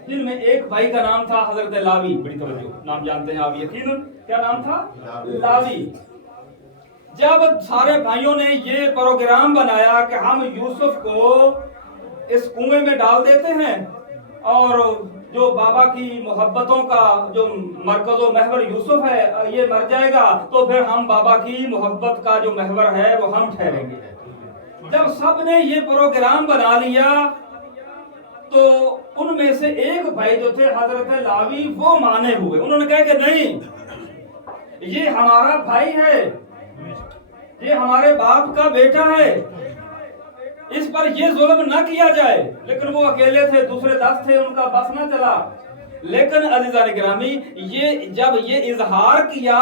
जिनमें एक भाई का नाम था हजरत लावी, बड़ी तवज्जो, नाम जानते हैं आप यकीनन, क्या नाम था? लावी। जब सारे भाइयों ने ये प्रोग्राम बनाया कि हम यूसुफ को इस कुएं में डाल देते हैं और जो बाबा की मोहब्बतों का जो मरकज़ो महवर यूसुफ है ये मर जाएगा, तो फिर हम बाबा की मोहब्बत का जो महवर है वो हम ठहरेंगे। जब सब ने ये प्रोग्राम बना लिया तो उनमें से एक भाई जो थे हजरत लावी, वो माने हुए। उन्होंने कहा कि नहीं, ये हमारा भाई है, ये हमारे बाप का बेटा है, इस पर ये जुल्म ना किया जाए। लेकिन वो अकेले थे, दूसरे 10 थे, उनका बस ना चला। लेकिन अज़ीज़ान गिरामी, ये जब ये इजहार किया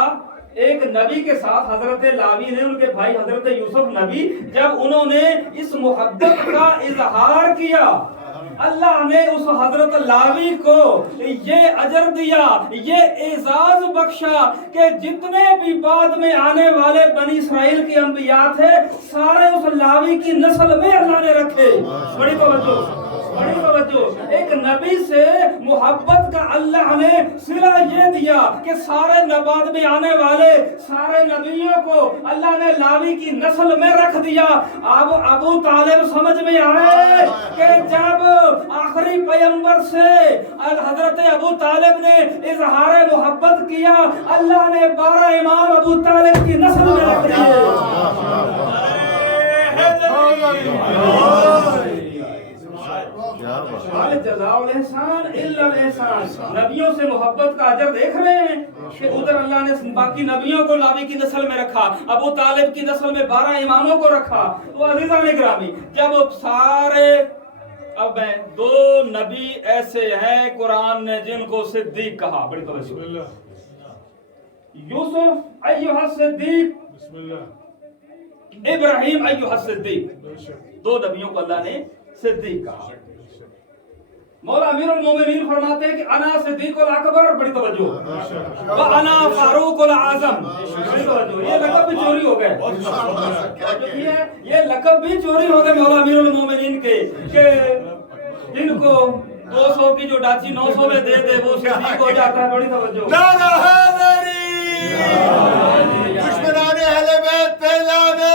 ایک نبی کے ساتھ حضرت لاوی نے ان کے بھائی حضرت یوسف نبی جب انہوں نے اس محبت کا اظہار کیا اللہ نے اس حضرت لاوی کو یہ اجر دیا یہ اعزاز بخشا کہ جتنے بھی بعد میں آنے والے بنی اسرائیل کے انبیاء تھے سارے اس لاوی کی نسل میں اللہ نے رکھے بڑی توجہ ایک نبی سے محبت کا اللہ نے صلہ یہ دیا کہ سارے بعد میں آنے والے سارے نبیوں کو اللہ نے لاوی کی نسل میں رکھ دیا اب ابو طالب سمجھ میں آئے کہ جب آخری پیغمبر سے حضرت ابو طالب نے اظہار محبت کیا اللہ نے 12 امام ابو طالب کی نسل میں رکھ دیے جزاء الاحسان الا الاحسان نبیوں سے محبت کا اجر دیکھ رہے ہیں کہ ادھر اللہ نے باقی نبیوں کو لاوی کی نسل میں رکھا ابو طالب کی نسل میں 12 اماموں کو رکھا تو عزیزان گرامی جب سارے اب میں 2 نبی ایسے ہیں قرآن نے جن کو صدیق کہا بڑی توجہ یوسف ایھا الصدیق ابراہیم ایھا الصدیق 2 نبیوں کو اللہ نے صدیق کہا مولا امیر المومنین فرماتے ہیں کہ انا صدیق الاکبر بڑی توجہ وانا فاروق الاعظم بڑی توجہ یہ لقب بھی چوری ہو گئے یہ لقب بھی چوری ہو گئے مولا امیر المومنین کے کہ جن کو 200 کی جو ڈاچی 900 میں دے دے وہ صدیق ہو جاتا ہے بڑی توجہ دشمنان اہل بیت پہلانے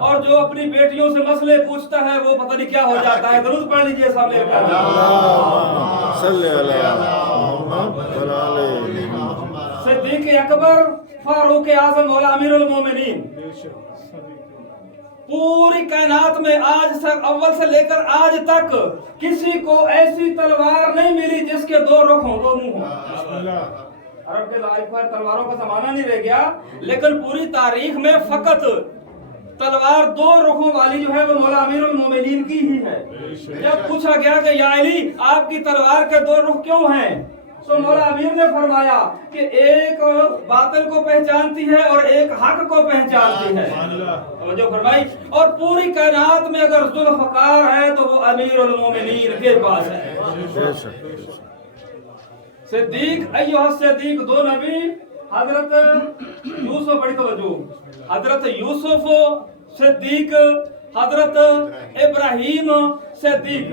اور جو اپنی بیٹیوں سے مسئلے پوچھتا ہے وہ پتہ نہیں کیا ہو جاتا ہے درود پڑھ لیجئے سامنے صلی اللہ علیہ صدیق اکبر فاروق اعظم مولا امیر المومنین پوری کائنات میں آج تک اول سے لے کر آج تک کسی کو ایسی تلوار نہیں ملی جس کے 2 رخ ہوں 2 منہ ہوں عرب کے لائف پر تلواروں کا زمانہ نہیں رہ گیا لیکن پوری تاریخ میں فقط تلوار 2 رخوں والی جو ہے وہ مولا امیر المومنین کی ہی ہے جب پوچھا گیا کہ یا علی آپ کی تلوار کے 2 رخ کیوں ہیں تو مولا امیر نے فرمایا کہ ایک باطل کو پہچانتی ہے اور ایک حق کو پہچانتی ہے توجہ فرمائی اور پوری کائنات میں اگر ذوالفقار ہے تو وہ امیر المومنین کے پاس ہے صدیق ایھا الصدیق 2 نبی حضرت یوسف بڑی توجہ حضرت یوسف صدیق حضرت ابراہیم صدیق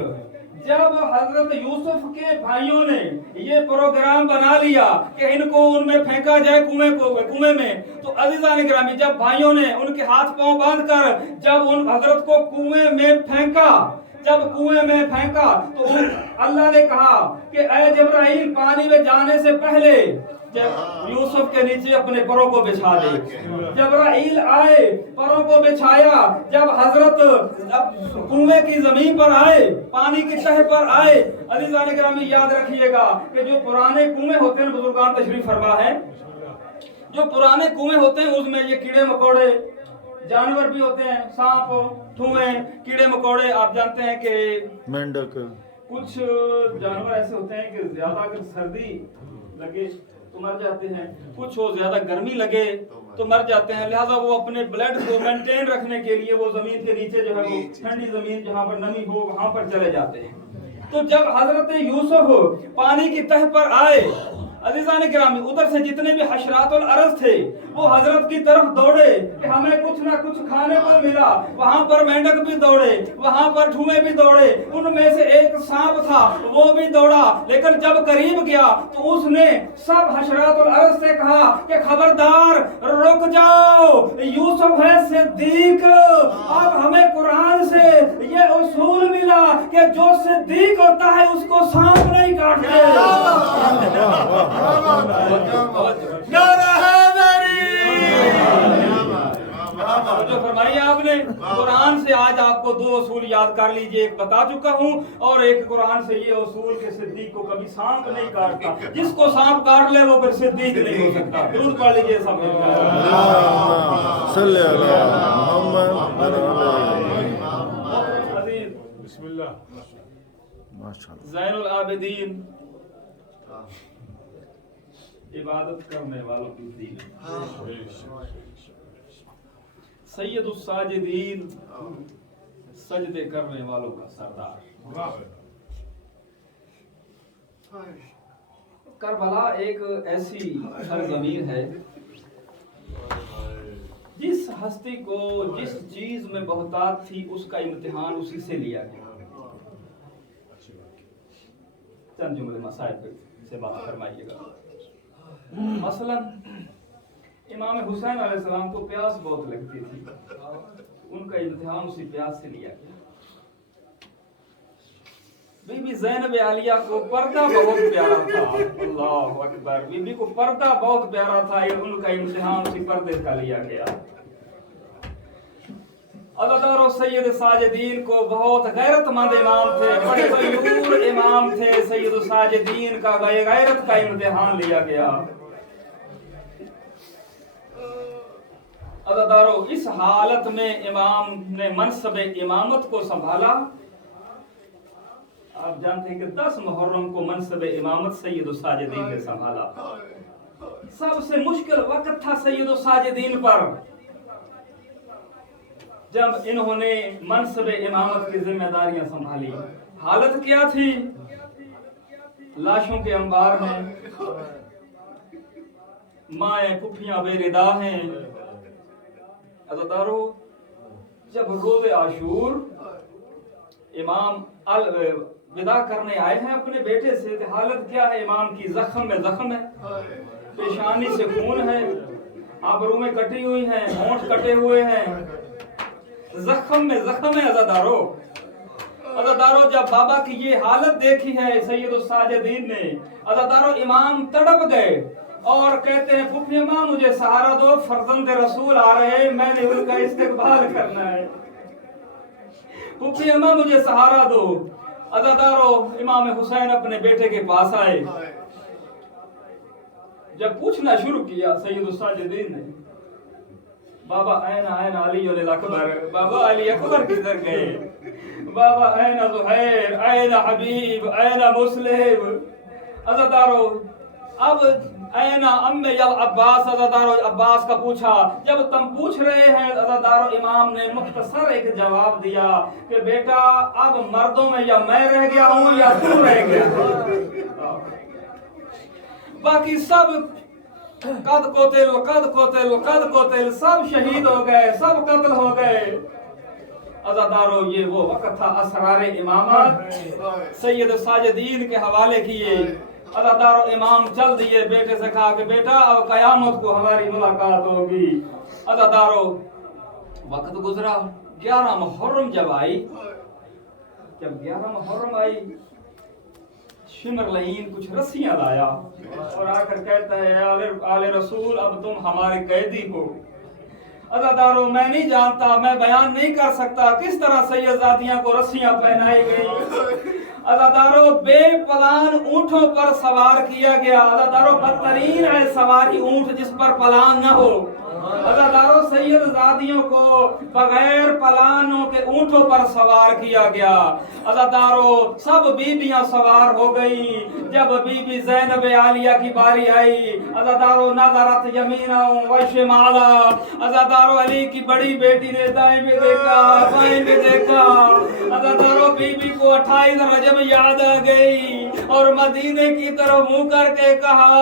جب حضرت یوسف کے بھائیوں نے یہ پروگرام بنا لیا کہ ان کو ان میں پھینکا جائے کنویں میں تو عزیزان گرامی جب بھائیوں نے ان کے ہاتھ پاؤں باندھ کر جب ان حضرت کو کنویں میں پھینکا تو اللہ نے کہا کہ اے جبرائیل پانی میں جانے سے پہلے یوسف کے نیچے اپنے پروں کو بچھا دے جبرائیل آئے پروں کو بچھایا جب حضرت کنویں کی زمین پر آئے پانی کی تہ پر آئے عزیزان گرامی یاد رکھیے گا کہ جو پرانے کنویں ہوتے ہیں بزرگان تشریف فرما ہے جو پرانے کنویں ہوتے ہیں اس میں یہ کیڑے مکوڑے جانور بھی ہوتے ہیں سانپ ٹھوئیں کیڑے مکوڑے آپ جانتے ہیں کہ مینڈک کچھ جانور ایسے ہوتے ہیں کہ زیادہ اگر سردی لگے تو مر جاتے ہیں کچھ ہو زیادہ گرمی لگے تو مر جاتے ہیں لہٰذا وہ اپنے بلڈ کو مینٹین رکھنے کے لیے وہ زمین کے نیچے جو ہے وہ ٹھنڈی زمین جہاں پر نمی ہو وہاں پر چلے جاتے ہیں تو جب حضرت یوسف پانی کی تہ پر آئے عزیزان گرامی ادھر سے جتنے بھی حشرات الارض تھے وہ حضرت کی طرف دوڑے کہ ہمیں کچھ نہ کچھ کھانے کو ملا وہاں پر مینڈک بھی دوڑے وہاں پر ٹھوئے بھی دوڑے ان میں سے ایک سانپ تھا وہ بھی دوڑا لیکن جب قریب گیا تو اس نے سب حشرات الارض سے کہا کہ خبردار رک جاؤ یوسف ہے صدیق اب ہمیں قرآن سے یہ اصول ملا کہ جو صدیق ہوتا ہے اس کو سانپ نہیں کاٹتے جو فرمائی آپ نے قرآن سے آج آپ کو 2 اصول یاد کر لیجئے ایک بتا چکا ہوں اور ایک قرآن سے یہ اصول کہ صدیق کو کبھی سانپ نہیں کاٹتا جس کو سانپ کاٹ لے وہ پھر صدیق نہیں ہو سکتا درود پڑھ لیجئے سب صلی اللہ محمد بسم اللہ زین العابدین इबादत करने वालों की दीन, सैयदुस साजिदीन, सजदे करने वालों का सरदार। करबला एक ऐसी सरजमीन है जिस हस्ती को जिस चीज में बहुतात थी उसका इम्तिहान उसी से लिया गया। चंद जुमले मसाइल से बात फरमाइएगा। मसलन इमाम हुसैन अलैहिस्सलाम को प्यास बहुत लगती थी, उनका इम्तिहान उसी प्यास से लिया गया। बीबी ज़ैनब आलिया को पर्दा बहुत प्यारा था, अल्लाहु अकबर, बीबी को पर्दा बहुत प्यारा था, ये उनका इम्तिहान उसी पर्दे का लिया गया। अज़ादारो सैयद साजिदीन को बहुत गैरतमंद इमाम थे, बड़े गयूर इमाम थे, सैयद साजिदीन का गैरत का इम्तिहान लिया गया। अज़ादारो इस हालत में इमाम ने मनसब इमामत को संभाला। आप जानते हैं कि 10 मुहर्रम को मनसब इमामत सैयद साजिदीन ने संभाला। सबसे मुश्किल वक्त था सैयद साजिदीन पर जब इन्होंने मनसब इमामत की जिम्मेदारियां संभाली। हालत क्या थी? लाशों के अंबार में, माएं पुफियां बेरिदा हैं। अज़ादारो जब रोज़े आशूर इमाम विदा करने आए हैं अपने बेटे से, तो हालत क्या है? इमाम की जख्म में जख्म है, पेशानी से खून है, आबरू में कटी हुई है, होंठ कटे हुए हैं, जख्म में जख्म है। अज़ादारो जब बाबा की ये हालत देखी है सैयद साजिदीन ने, अज़ादारो इमाम तड़प गए और कहते हैं फुफी अम्मा मुझे सहारा दो, फर्जंद रसूल आ रहे हैं, मैंने उनका इस्तकबाल करना है, फुफी अम्मा मुझे सहारा दो। अज़ादारो इमाम हुसैन अपने बेटे के पास आए। जब पूछना शुरू किया सैयद साजिदीन ने, बाबा ऐना ऐना अली अकबर, बाबा अली अकबर किधर गए? बाबा ऐना ज़ुहैर, ऐना हबीब, ऐना मुस्लिम। अज़ादारो अब ऐना अम्मे यल अब्बास, अज़ादारो अब्बास का पूछा। जब तुम पूछ रहे हैं अज़ादारो इमाम ने मुख्तसर एक जवाब दिया कि बेटा अब मर्दों में या मैं रह गया हूँ या तू रह गया, बाकी सब कद कोतिल सब शहीद हो गए, सब कत्ल हो गए। अज़ादारो ये वो वक्त था असरारे इमामत सैयद साजिदीन के हवाले किए। अज़ादारो इमाम चल दिए, बेटे से कहा कि बेटा अब कयामत को हमारी मुलाकात होगी। अज़ादारो वक्त गुजरा, 11 मुहर्रम जब आई, जब 11 मुहर्रम आई, शिमर लईन कुछ रस्सियां लाया और आकर कहता है आले रसूल अब तुम हमारे कैदी हो। अज़ादारो मैं नहीं जानता, मैं बयान नहीं कर सकता किस तरह सैयदादियां को रस्सियां पहनाई गई। अज़ादारो बेपलान ऊंटों पर सवार किया गया। अज़ादारो बदतरीन है सवारी ऊंट जिस पर पलान न हो। अज़ादारो सैयदादियों को बगैर पलानों के ऊंटों पर सवार किया गया। अज़ादारो सब बीबियां सवार हो गई। जब बीबी ज़ैनब आलिया की बारी आई, अज़ादारो नज़रत यमीना व शिमाला, अज़ादारो अली की बड़ी बेटी ने दाएं में देखा, बाएं में देखा। अज़ादारो बीबी को 28 रजब याद आ गई और मदीने की तरफ मुंह करके कहा,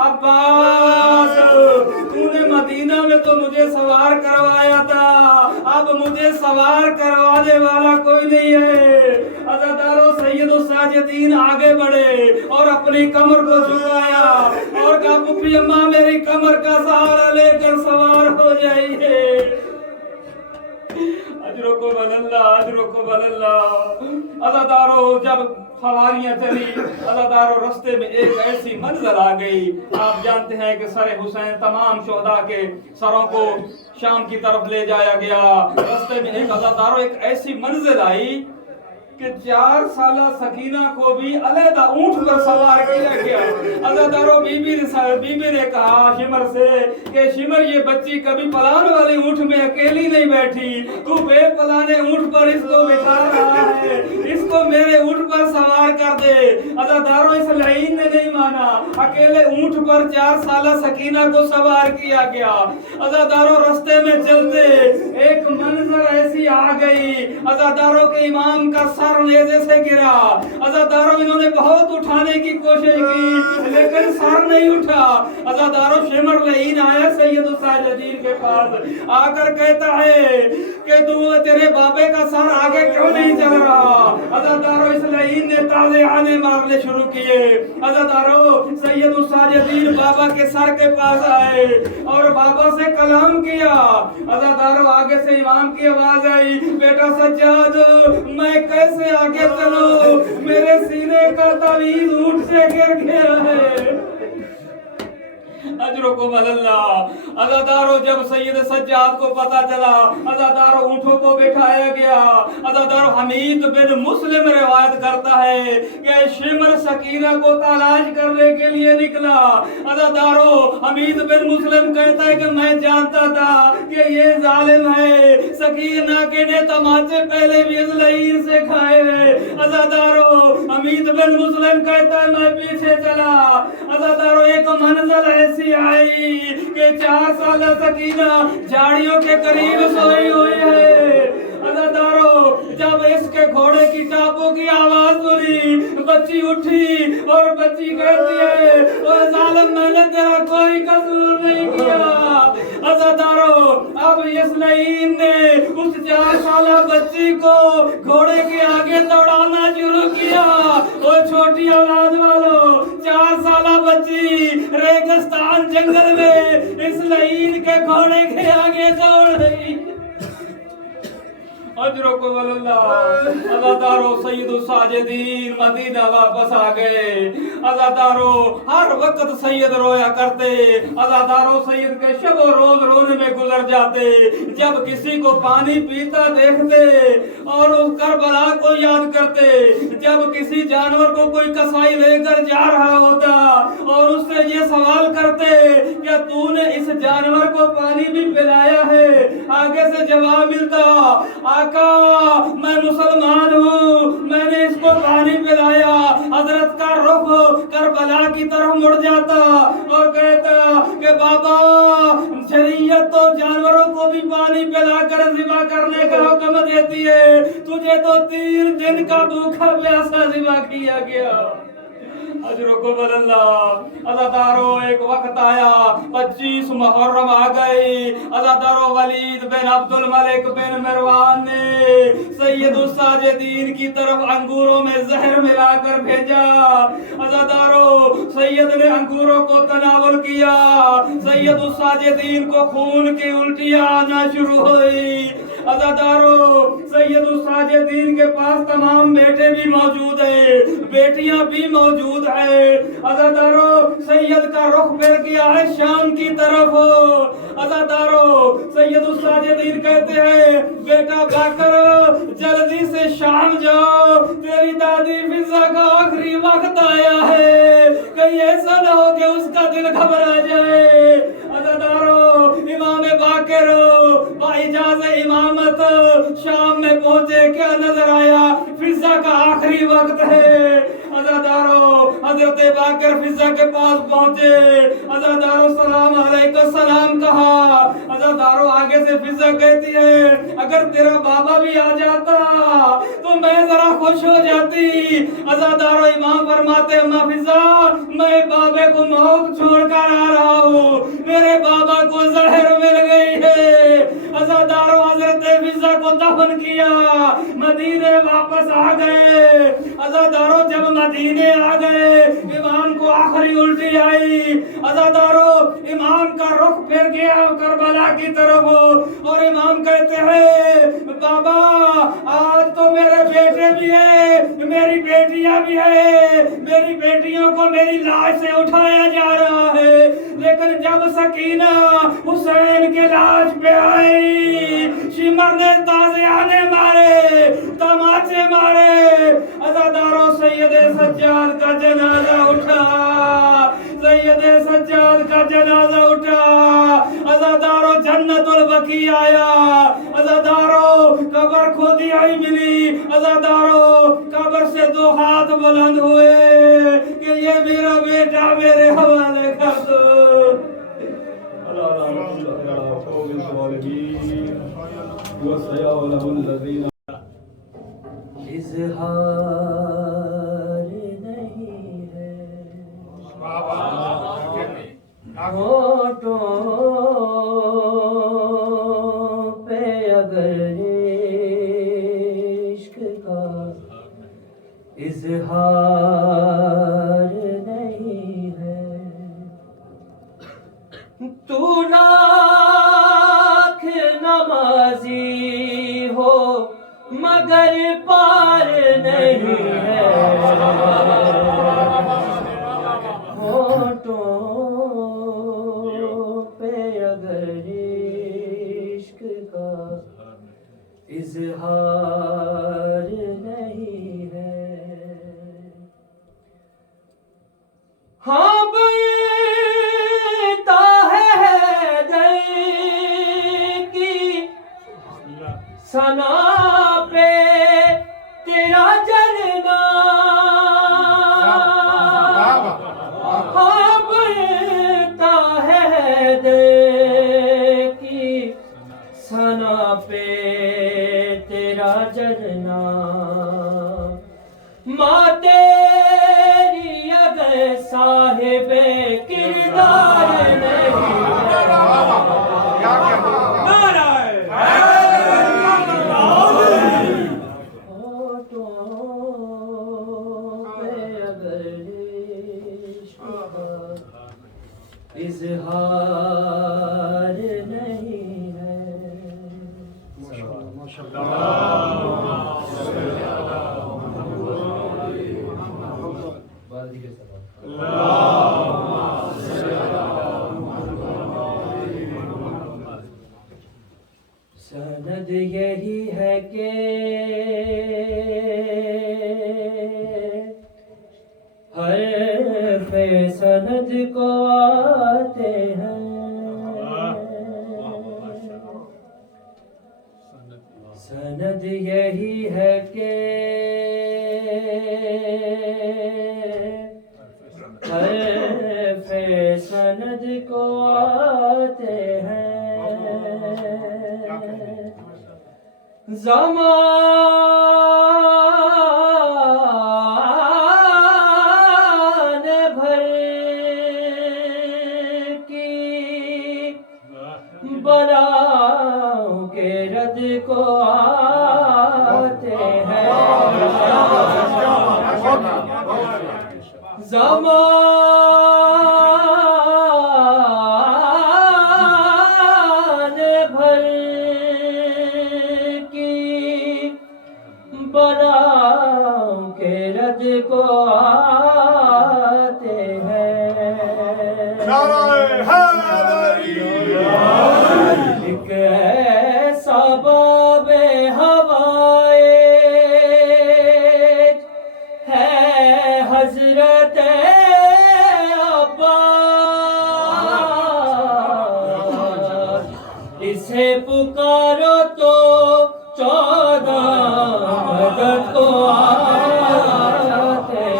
अब्बास तूने मदीना में तो मुझे सवार करवाया था, अब मुझे सवार करवाने वाला कोई नहीं है। अज़ादारो सैयद साजिदीन आगे बढ़े और अपनी कमर को झुकाया और कहा पुप्पी अम्मा मेरी कमर का सहारा लेकर सवार हो जाइए। अजरो को बलल्ला। अज़ादारो जब सवारियां चली, अज़ादारो रास्ते में एक ऐसी मंजिल आ गई। आप जानते हैं कि सर हुसैन तमाम शोहदा के सरों को शाम की तरफ ले जाया गया। रास्ते में एक अज़ादारो एक ऐसी मंजिल आई کہ 4 سالہ سکینہ کو بھی علیحدہ اونٹ پر سوار کیا گیا۔ عزادارو بی بی نے کہا شمر سے کہ شمر یہ بچی کبھی پلان والی اونٹ میں اکیلی نہیں بیٹھی، تو بے پلانے اونٹ پر اس کو بٹھا رہا ہے، اس کو میرے اونٹ پر سوار کر دے۔ عزادارو اس لعین نے نہیں مانا، اکیلے اونٹ پر 4 سالہ سکینہ کو سوار کیا گیا۔ عزادارو رستے میں چلتے ایک منظر ایسی آ گئی، عزادارو کے امام کا سر نیزے سے گرا۔ عزادارو انہوں نے بہت اٹھانے کی کوشش کی لیکن سر نہیں اٹھا۔ عزادارو شمر لعین آیا سید الساجدین کے پاس، آ کر کہتا ہے کہ تیرے بابے کا سر آگے کیوں نہیں چل رہا؟ عزادارو اس لعین نے تازے آنے مارنے شروع کیے۔ عزادارو سید الساجدین بابا کے سر کے پاس آئے اور بابا سے کلام کیا۔ عزادارو آگے سے امام کی آواز آئی، بیٹا سجاد میں کیسے آگے چلوں؟ میرے سینے کا تعویذ اونٹ سے گر گیا ہے۔ اجرکم اللہ۔ عزادارو جب سید سجاد کو پتا چلا، عزادارو اونٹوں کو بٹھایا گیا۔ عزادارو حمید بن مسلم روایت کرتا ہے کہ شمر سکینہ کو تلاش کرنے کے لیے نکلا۔ عزادارو حمید بن مسلم کہتا ہے کہ میں جانتا تھا کہ یہ ظالم ہے، سکینہ کے نے تماچے پہلے بھی اس لعین سے کھائے ہیں۔ عزادارو حمید بن مسلم کہتا ہے میں پیچھے چلا۔ عزادارو ایک منزل ایسی آئی کہ 4 سالہ سکینہ جھاڑیوں کے قریب سوئی ہوئی ہے۔ عزادارو جب اس کے گھوڑے کی ٹاپوں کی آواز سنی، بچی اٹھی اور بچی کہتی ہے اے ظالم میں نے تیرا کوئی قصور نہیں کیا۔ عزادارو اب اس لعین نے اس 4 سالہ بچی کو گھوڑے کے آگے دوڑانا شروع کیا۔ اور چھوٹی اولاد والو 4 سالہ بچی ریگستان جنگل میں اس لعین کے گھوڑے کے آگے دوڑ رہی۔ اجرکم اللہ۔ عزادارو سید الساجدین مدینہ واپس آ گئے۔ عزادارو ہر وقت سید رویا کرتے۔ عزادارو سید کے شب و روز رونے میں گزر جاتے۔ جب کسی کو پانی پیتا دیکھتے اور اس کربلا کو یاد کرتے، جب کسی جانور کو کوئی کسائی لے کر جا رہا ہوتا اور اس سے یہ سوال کرتے کہ تو نے اس جانور کو پانی بھی پلایا ہے، آگے سے جواب ملتا آقا میں مسلمان ہوں، میں نے اس کو پانی پلایا۔ حضرت کا رخ کربلا کی طرف مڑ جاتا اور کہتا کہ بابا شریعت تو جانوروں کو بھی پانی پلا کر ذبح کرنے کا حکم دیتی ہے، تجھے تو 3 دن کا بھوکا پیاسا ذبح کیا گیا۔ اجرکم اللہ۔ عزادارو ایک وقت آیا 25 محرم آ گئی۔ عزادارو ولید بن عبد الملک بن مروان نے سید الساجدین کی طرف انگوروں میں زہر ملا کر بھیجا۔ عزادارو سید نے انگوروں کو تناول کیا، سید الساجدین کو خون کی الٹیاں آنا شروع ہوئی۔ عزادارو سید الساجدین کے پاس تمام بیٹے بھی موجود ہیں، بیٹیاں بھی موجود ہیں۔ عزادارو سید کا رخ پھر گیا ہے شام کی طرف۔ عزادارو سید الساجدین کہتے ہیں بیٹا باکر جلدی سے شام جاؤ، تیری دادی فضا کا آخری وقت آیا ہے، کہیں ایسا نہ ہو کہ اس کا دل گھبرا جائے۔ عزادارو امام باکر باجاز امامت شام میں پہنچے، کیا نظر آیا؟ فضا کا آخری وقت ہے۔ عزادارو حضرت باکر فضا کے پاس پہنچے، عزادارو سلام علیکم سلام کہا۔ عزادارو آگے سے فضا کہتی ہے اگر تیرا بابا بھی آ جاتا تو میں ذرا خوش ہو جاتی۔ عزادارو امام فرماتے اما فضا میں بابے کو موت چھوڑ کر آ رہا ہوں، میرے بابا کو زہر مل گئی ہے۔ عزادارو حضرت فضا کو دفن کیا، مدینے واپس آ گئے۔ عزادارو جب مدینے آ گئے امام کو آخری الٹی آئی۔ عزادارو امام کا رخ پھر گیا کربلا کی طرف اور امام کہتے ہیں بابا آج تو میرے بیٹے بھی ہیں، میری بیٹیاں بھی ہیں، میری بیٹیوں کو میری لاش سے اٹھایا جا رہا ہے، لیکن جب سکینہ حسین کے لاش پہ آئی شمر نے تازیانے مارے، تماچے مارے، سید سجاد کا جنازہ اٹھا، سید سجاد کا جنازہ اٹھا، عزادارو جنت البقیع آیا، عزادارو قبر کھودی آئی ملی، عزادارو قبر سے 2 ہاتھ بلند ہوئے کہ یہ میرا بیٹا میرے حوالے کر دو۔ اظہار نہیں ہے ہونٹوں پہ اگر عشق کا اظہار نہیں ہے، تو لاکھ نمازی ہو مگر پار نہیں ہے، ہونٹوں پہ اگر عشق کا اظہار نہیں ہے، ہاں بنتا ہے حیدر کی ثنا پہ تیرا جلنا، ہاں بنتا ہے حیدر کی ثنا پہ تیرا جلنا، ماں تیری اگر صاحب کردار نہیں اظہار نہیں ہے۔ سند یہی ہے کہ حرف سند کو آتے ہیں، سند یہی ہے کہ حرف سند کو آتے ہیں، زمان بھر کی بلاؤں کے رد کو آتے ہیں، زمان بھر کی بلاؤں کے رد کو آتے ہیں، ایک ایسا باب ہوائے ہے حضرت عباس، اسے پکارو تو 14 مدد کو آتے ہیں۔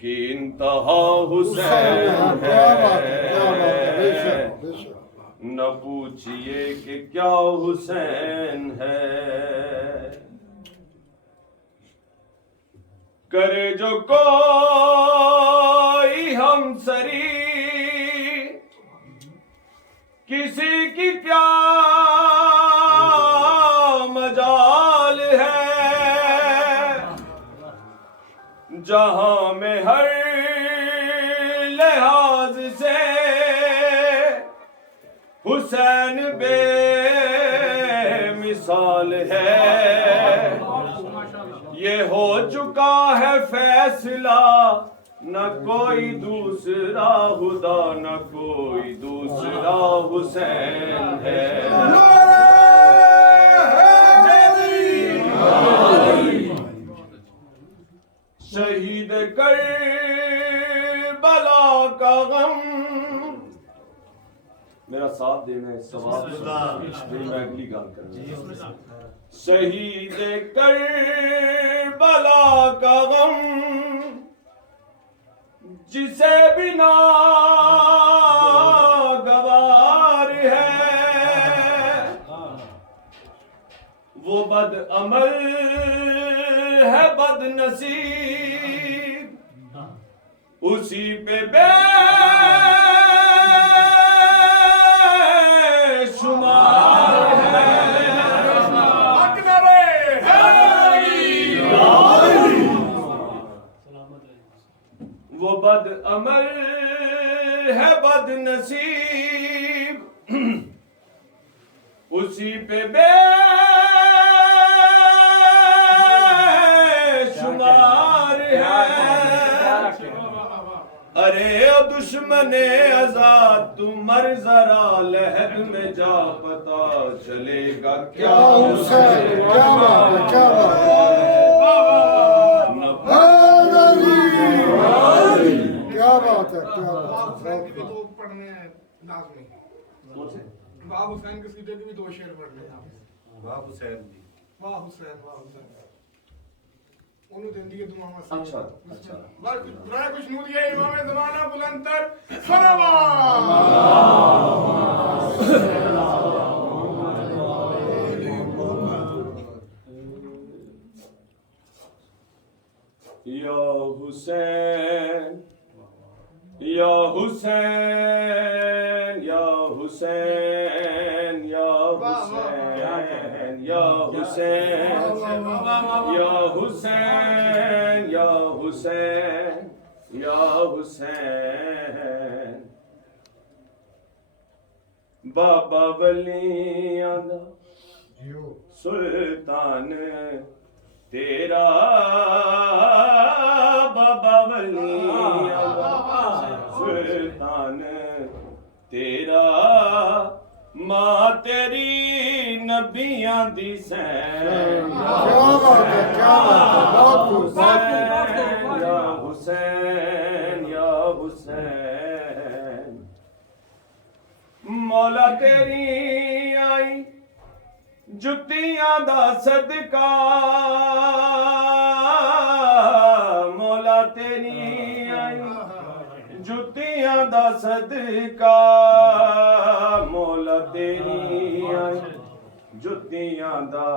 کی انتہا حسین ہے، نہ پوچھئے کہ کیا حسین ہے، کرے جو کوئی ہم سری کسی کی کیا مجال ہے، جہاں میں ہر لحاظ سے حسین بے مثال ہے، یہ ہو چکا ہے فیصلہ نہ کوئی دوسرا خدا نہ کوئی دوسرا حسین ہے شہید کربلا کا غم میرا ساتھ دینا ہے ثواب میں اگلی گال کرنا شہید کربلا کا غم جسے بنا گوار ہے وہ بد عمل ہے بد نصیب اسی پہ بے شمار ہے وہ بد عمل ہے بد نصیب اسی پہ بے شمار ہے ارے او دشمن آزاد تم مر ذرا لہد میں جا پتا چلے گا کیا حسین کیا بات ہے کیا بات ہے کیا بات ہے کیا بات ہے پڑھنے ہیں لازمی باب حسین کے سیدھے بھی 2 شعر پڑھ لیں باب حسین جی واہ حسین انہوں دن دیئے دماغ میں اچھا برائے کچھ نور یہ امام زمانہ بلند تر صلوات یا حسین یا حسین یا حسین یا حسین یا حسین یا حسین یا حسین یا حسین بابا ولیاں دا سلطان تیرا بابا ولیاں دا سلطان تیرا ماں تیری نبیاں دی سین کیا بات ہے کیا بات ہے بہت خوب یا حسین یا حسین مولا تیری آئی جتیاں دا صدقہ مولا تیری آئی جتیاں دا صدقہ مولا تیری آئی جتیاں دا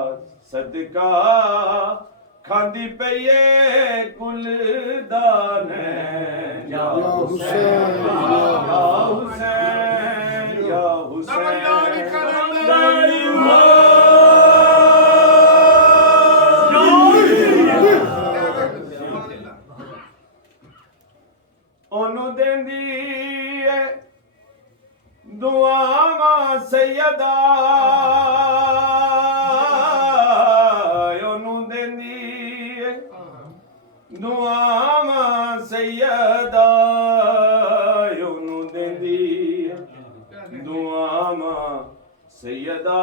صدقہ کھاندی پئیے کل دانین یا حسین یا حسین یا حسین انہوں دیندی ہے دعاواں سیدہ انہوں دیندی ہے دعاواں سیدہ انہوں دیندی ہے دعاواں سیدہ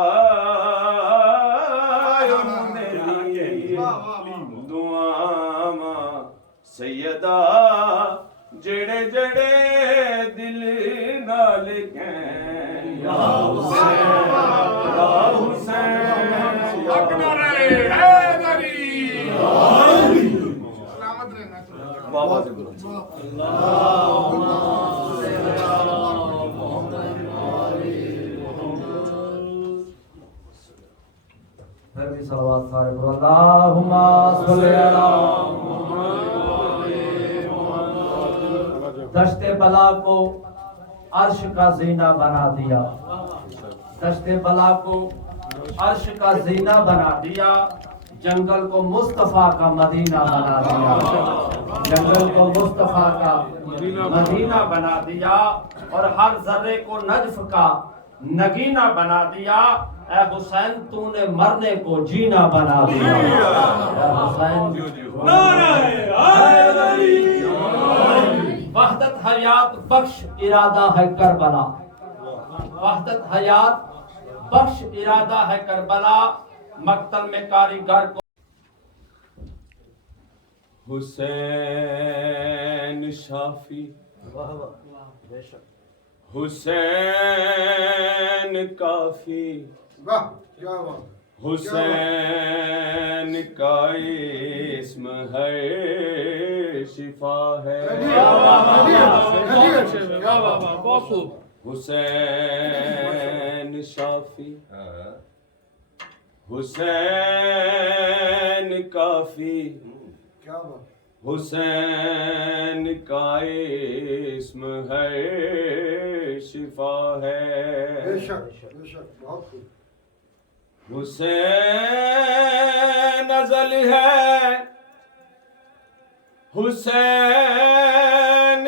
انہوں دیندی ہے دعاواں سیدہ جڑے جڑے دل نال کہیں یا حسین یا حسین اکبر حیدری سلامت رہنا بابا سے بولو پھر بھی صلوات سارے پر اللہم صلی دشت بلا کو عرش کا زینہ بنا دیا دشت بلا کو عرش کا زینہ بنا دیا جنگل کو مصطفیٰ کا مدینہ بنا دیا جنگل کو مصطفیٰ کا مدینہ بنا دیا اور ہر ذرے کو نجف کا नगीना बना दिया। ऐ हुसैन तूने मरने को जीना बना दिया। ऐ हुसैन वहदत हयात बख्श इरादा है करबला। वहदत हयात बख्श इरादा है करबला। मक्तल में कारीगर को हुसैन शाफी हुसैन काफी वाह क्या बात है हुसैन का इस्म है शिफा है हुसैन शाफी हुसैन काफी क्या बात हुसैन का इस्म है शिफा है बेशक बहुत खूब हुसैन अज़ल है हुसैन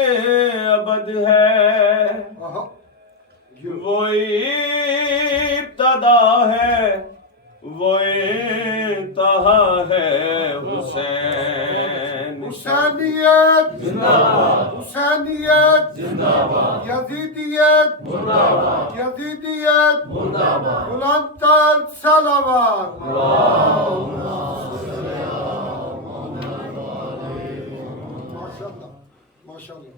अबद है आहा वो इब्तदा है वो इंतहा है हुसैन हुसैनियत जिंदाबाद हुसैनियत जिंदाबाद यजीदियत मुर्दाबाद यजीदियत मुर्दाबाद बुलंदतर सलावत माशाअल्लाह माशाअल्लाह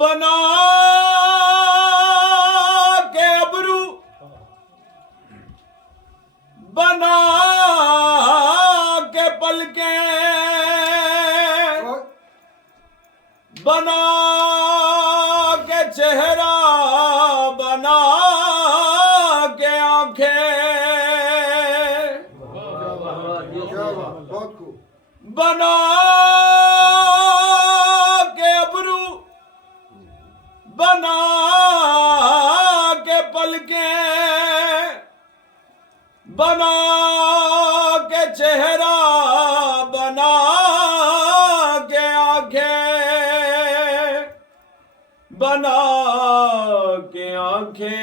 बना के अबरू बना के पलके बना के चेहरा बना के आंखें क्या बात बहुत खूब बना के अबरू बना के पलके बना के चेहरा बना के आंखें बना के आंखें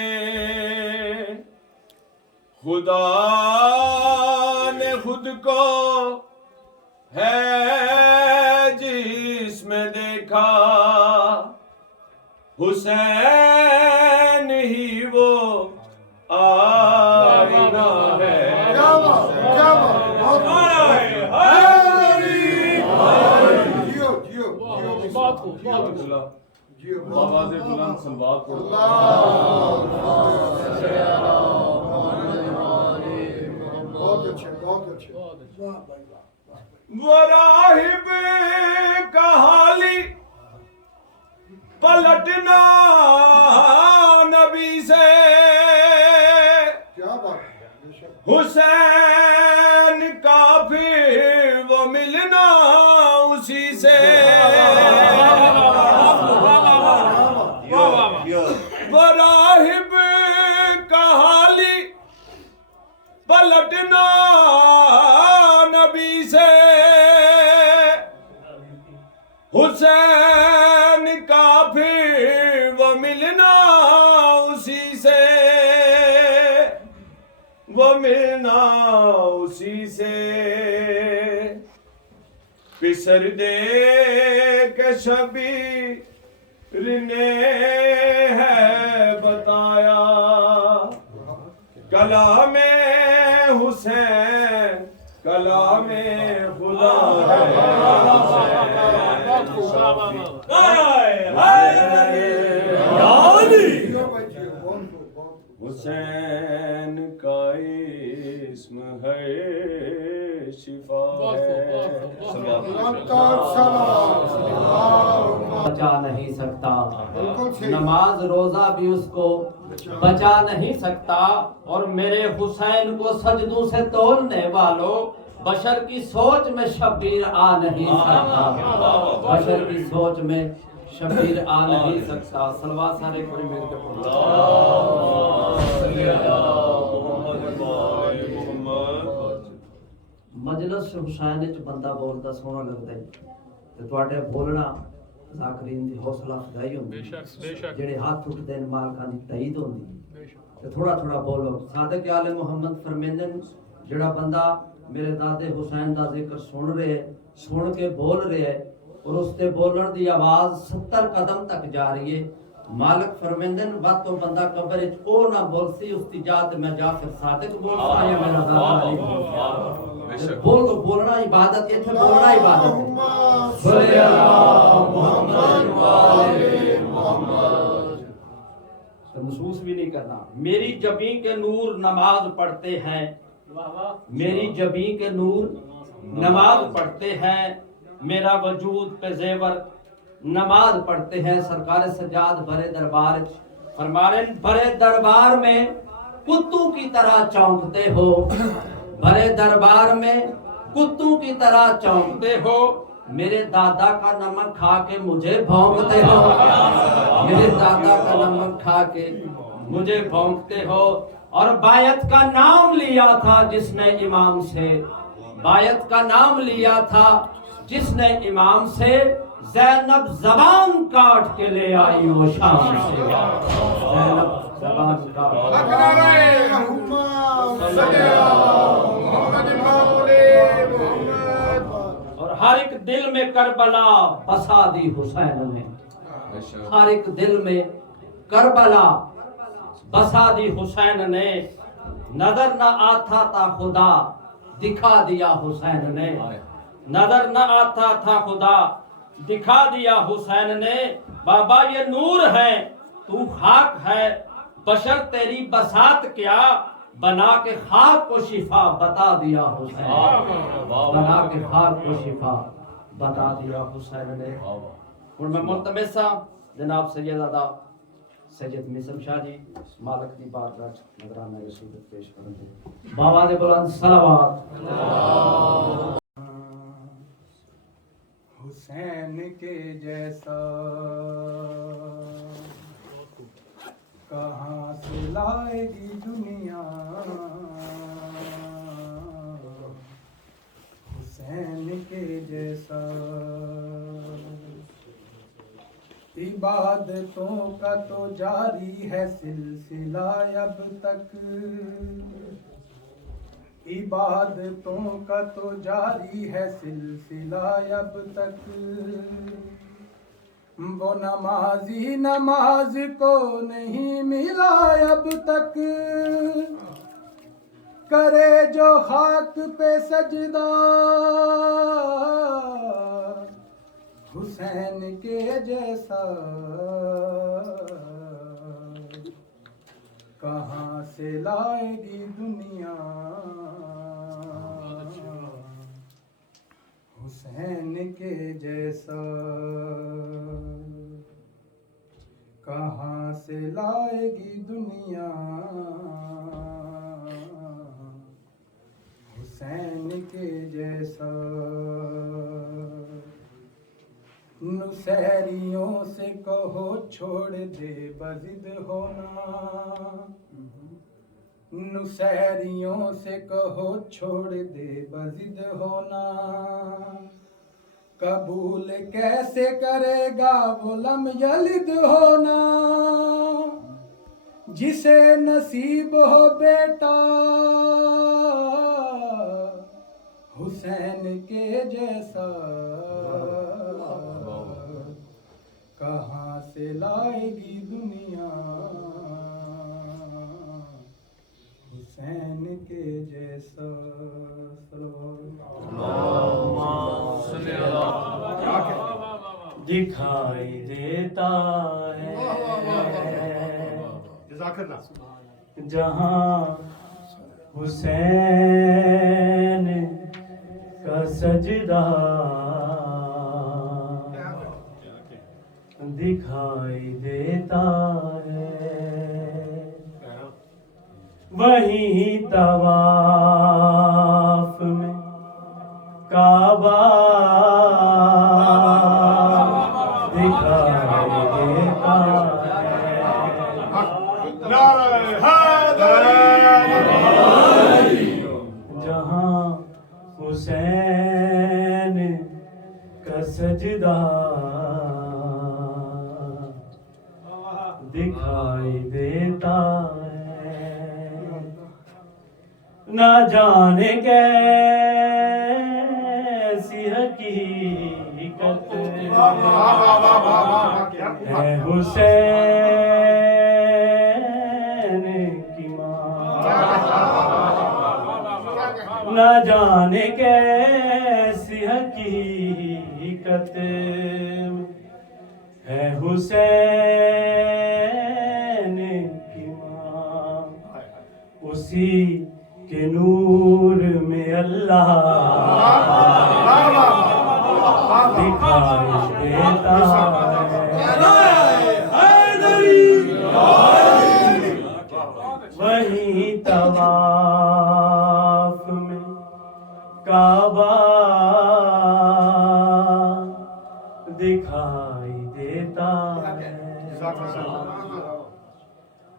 खुदा ने खुद को है जिसमें देखा हुसैन ही वो आईना है क्या बात बहुत जियो जियो जियो आवाज़ बुलंद सलवात को बहुत अच्छे वो राहिब का हाली पलटना नबी से क्या बात है बेशक हुसैन का फिर वो मिलना उसी से वो राहिब का हाली पलटना नबी से हुसैन का फिर वो मिलना उसी से वो मिलना उसी से पिसर दे के शबीर ने है बताया कलामे हुसैन कलामे खुदा है जियो भाई जियो बहुत हुसैन का इस्म है शिफा है बुलंदतर सलावत बचा नहीं सकता। बिल्कुल सही। नमाज रोजा भी उसको बचा नहीं सकता। और मेरे हुसैन को सजदों से तोड़ने वालों बशर की सोच में शब्बीर आ नहीं सकता। बशर की सोच में शब्बीर आ नहीं सकता। सलवा सारे पूरी मिल के मजलिस हुसैन च बंदा बोलता सोहना लगता है ते तुहाडे बोलना ज़ाकरीन दी हौसला अफजाई होंदी। जेड़े हाथ उठदे ने मालकां दी तईद होंदी। تے تھوڑا تھوڑا بولو. صادق آل محمد فرمیندن جڑا بندہ میرے دادے حسین دا ذکر سن رہے ہے، سن کے بول رہے ہے اور اس تے بولن دی آواز 70 قدم تک جا رہی ہے، مالک فرمیندن وقت تو بندہ قبر وچ او نہ بول سی اس دی جات میں جعفر صادق بول سا یا میرا دادا علی بول تو بولنا عبادت، ایتھے بولنا عبادت ہے. صلی اللہ محمد والے محمد. تو محسوس بھی نہیں کرنا. میری جبیں کے نور نماز پڑھتے ہیں، میری جبیں کے نور نماز پڑھتے ہیں، میرا وجود پہ زیور نماز پڑھتے ہیں. سرکار سجاد بھرے دربار فرما رہے ہیں بھرے دربار میں کتوں کی طرح چونکتے ہو، بھرے دربار میں کتوں کی طرح چونکتے ہو، میرے دادا کا نمک کھا کے مجھے بھونکتے ہو، میرے دادا کا نمک کھا کے مجھے بھونکتے ہو. اور بایت کا نام لیا تھا جس نے امام سے، بایت کا نام لیا تھا جس نے امام سے، زینب زبان کاٹ کے لے آئی وہ شام سے. زینب زبان کاٹ اور ہر ایک دل میں کربلا بسا دی حسین نے، ہر ایک دل میں کربلا بسا دی حسین نے. نظر نہ آتا تھا خدا دکھا دیا حسین نے، نظر نہ آتا تھا خدا دکھا دیا حسین نے. بابا یہ نور ہے تو خاک ہے، بشر تیری بسات کیا، بنا کے خاک کو شفا بتا دیا حسین، بنا کے خاک کو شفا بتا دیا حسین نے. اور میں ملتمسا جناب سیدادہ سید مسلم شاہ جی مالک دی بارگاہ نظرانہ رسولت پیش کریں گے. بآواز بلند صلوات. حسین کے جیسا کہاں سے لائے گی دنیا، حسین کے جیسا عبادتوں کا تو جاری ہے سلسلہ اب تک، عبادتوں کا تو جاری ہے سلسلہ اب تک. وہ نمازی نماز کو نہیں ملا اب تک، کرے جو خاک پہ سجدہ حسین کے جیسا کہاں سے لائے گی دنیا، حسین کے جیسا کہاں سے لائے گی دنیا، حسین کے جیسا. نصیریوں سے کہو چھوڑ دے بضد ہونا، نصیریوں سے کہو چھوڑ دے بضد ہونا، قبول کیسے کرے گا وہ لم یلد ہونا، جسے نصیب ہو بیٹا حسین کے جیسا کہاں سے لائے گی دنیا، حسین کے جیسا. دکھائی دیتا ہے جہاں حسین کا سجدہ، دکھائی دیتا ہے وہیں طواف میں کعبہ، دکھائی دیتا ہے جہاں حسین کا سجدہ، دکھائی دیتا ہے نہ جانے کیسی حقیقت ہے حسین کی ماں، نہ جانے کیسی حقیقت ہے حسین کی ماں، اسی کے نور میں اللہ دکھائی دیتا ہے، وہیں طواف میں کعبہ دکھائی دیتا ہے،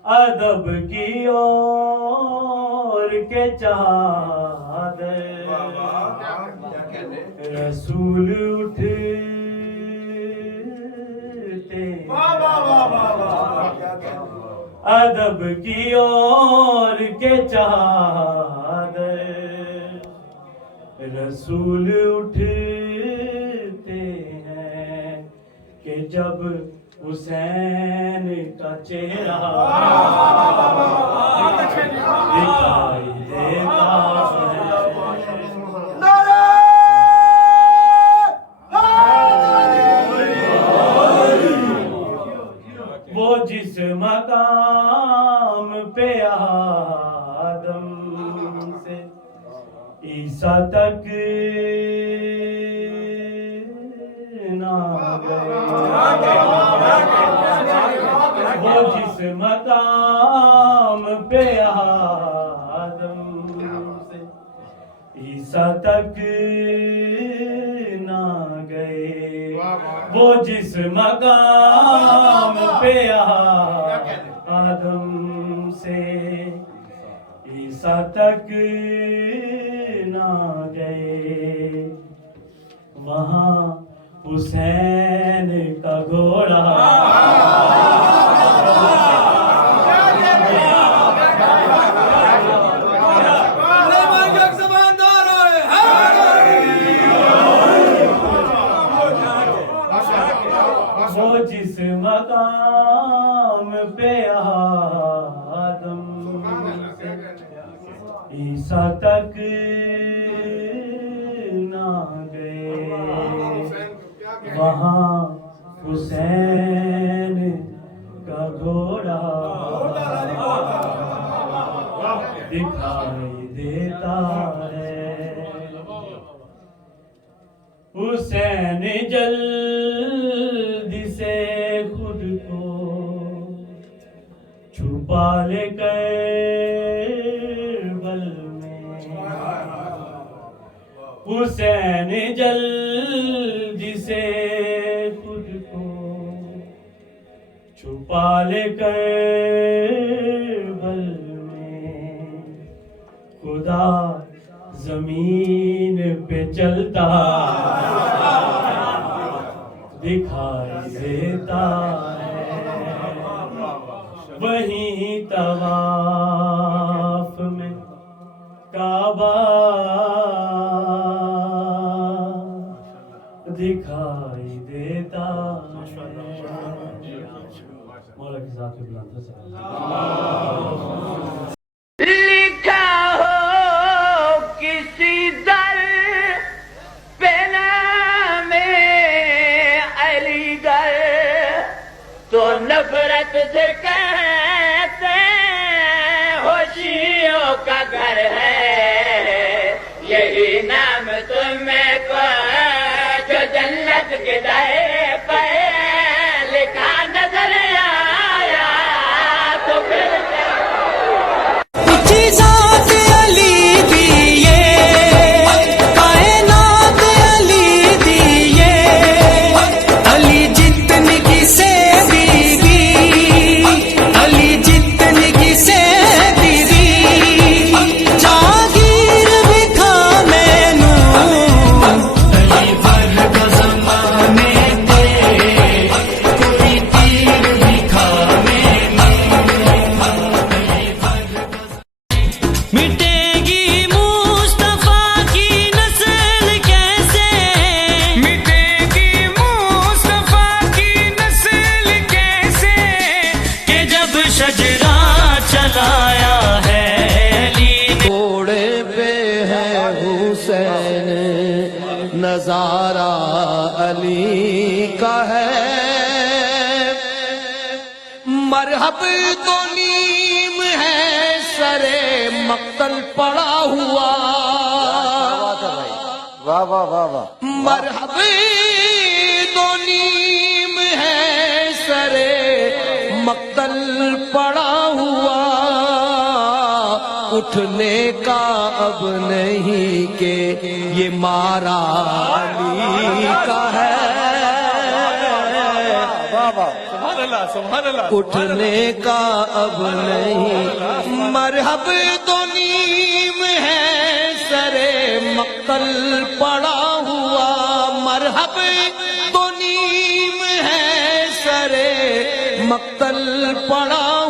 ادب کی اور کے چادر رسول اٹھتے ہیں، ادب کی اور کے چادر رسول اٹھتے ہیں کہ جب حسین کا چہرہ دکھائی دیتا ہے، وہ جس مقام پہ آدم سے عیسیٰ تک نہ گئے، وہ جس مقام پہ آدم سے عیسیٰ تک نہ گئے، وہ جس مقام پہ آدم سے عیسیٰ تک نہ گئے، وہاں حسین کا گھوڑا وہ جس مقام پہ آدم عیسیٰ تک نہ گئے، وہاں حسین کا گھوڑا دکھائی دیتا ہے، حسین جلدی سے خود کو چھپا لے کربل میں، حسین جلدی سے خود کو چھپا لے کربل میں، خدا زمین پہ چلتا دکھائی دیتا ہے، وہیں طواف میں کعبہ دکھائی دیتا ہے، مولا کی ذات پہ بلند ہے۔ لکھا ہو کسی در پہ نام علی گڑھ تو نفرت سے کہتے ہو شیعوں کا گھر ہے، یہی نام تمہیں کو جو جنت کے دائیں پہ لکھا نظر آیا تو پھر ذات علی دیے کائنات علی دیے، علی جتنی کی سے بیوی، علی جتنی کی سے بیوی، جاگیر بھی تھا مینوں علی فرد زمانے مرحب تو نیم ہے سرے مقتل پڑا ہوا واہ واہ واہ واہ مرحب تو نیم ہے سرے مقتل پڑا ہوا اٹھنے کا اب نہیں کہ یہ مارا علی کا ہے اٹھنے کا اب نہیں مرحب تو نیم ہے سرے مقتل پڑا ہوا مرحب تو نیم ہے سرے مقتل پڑا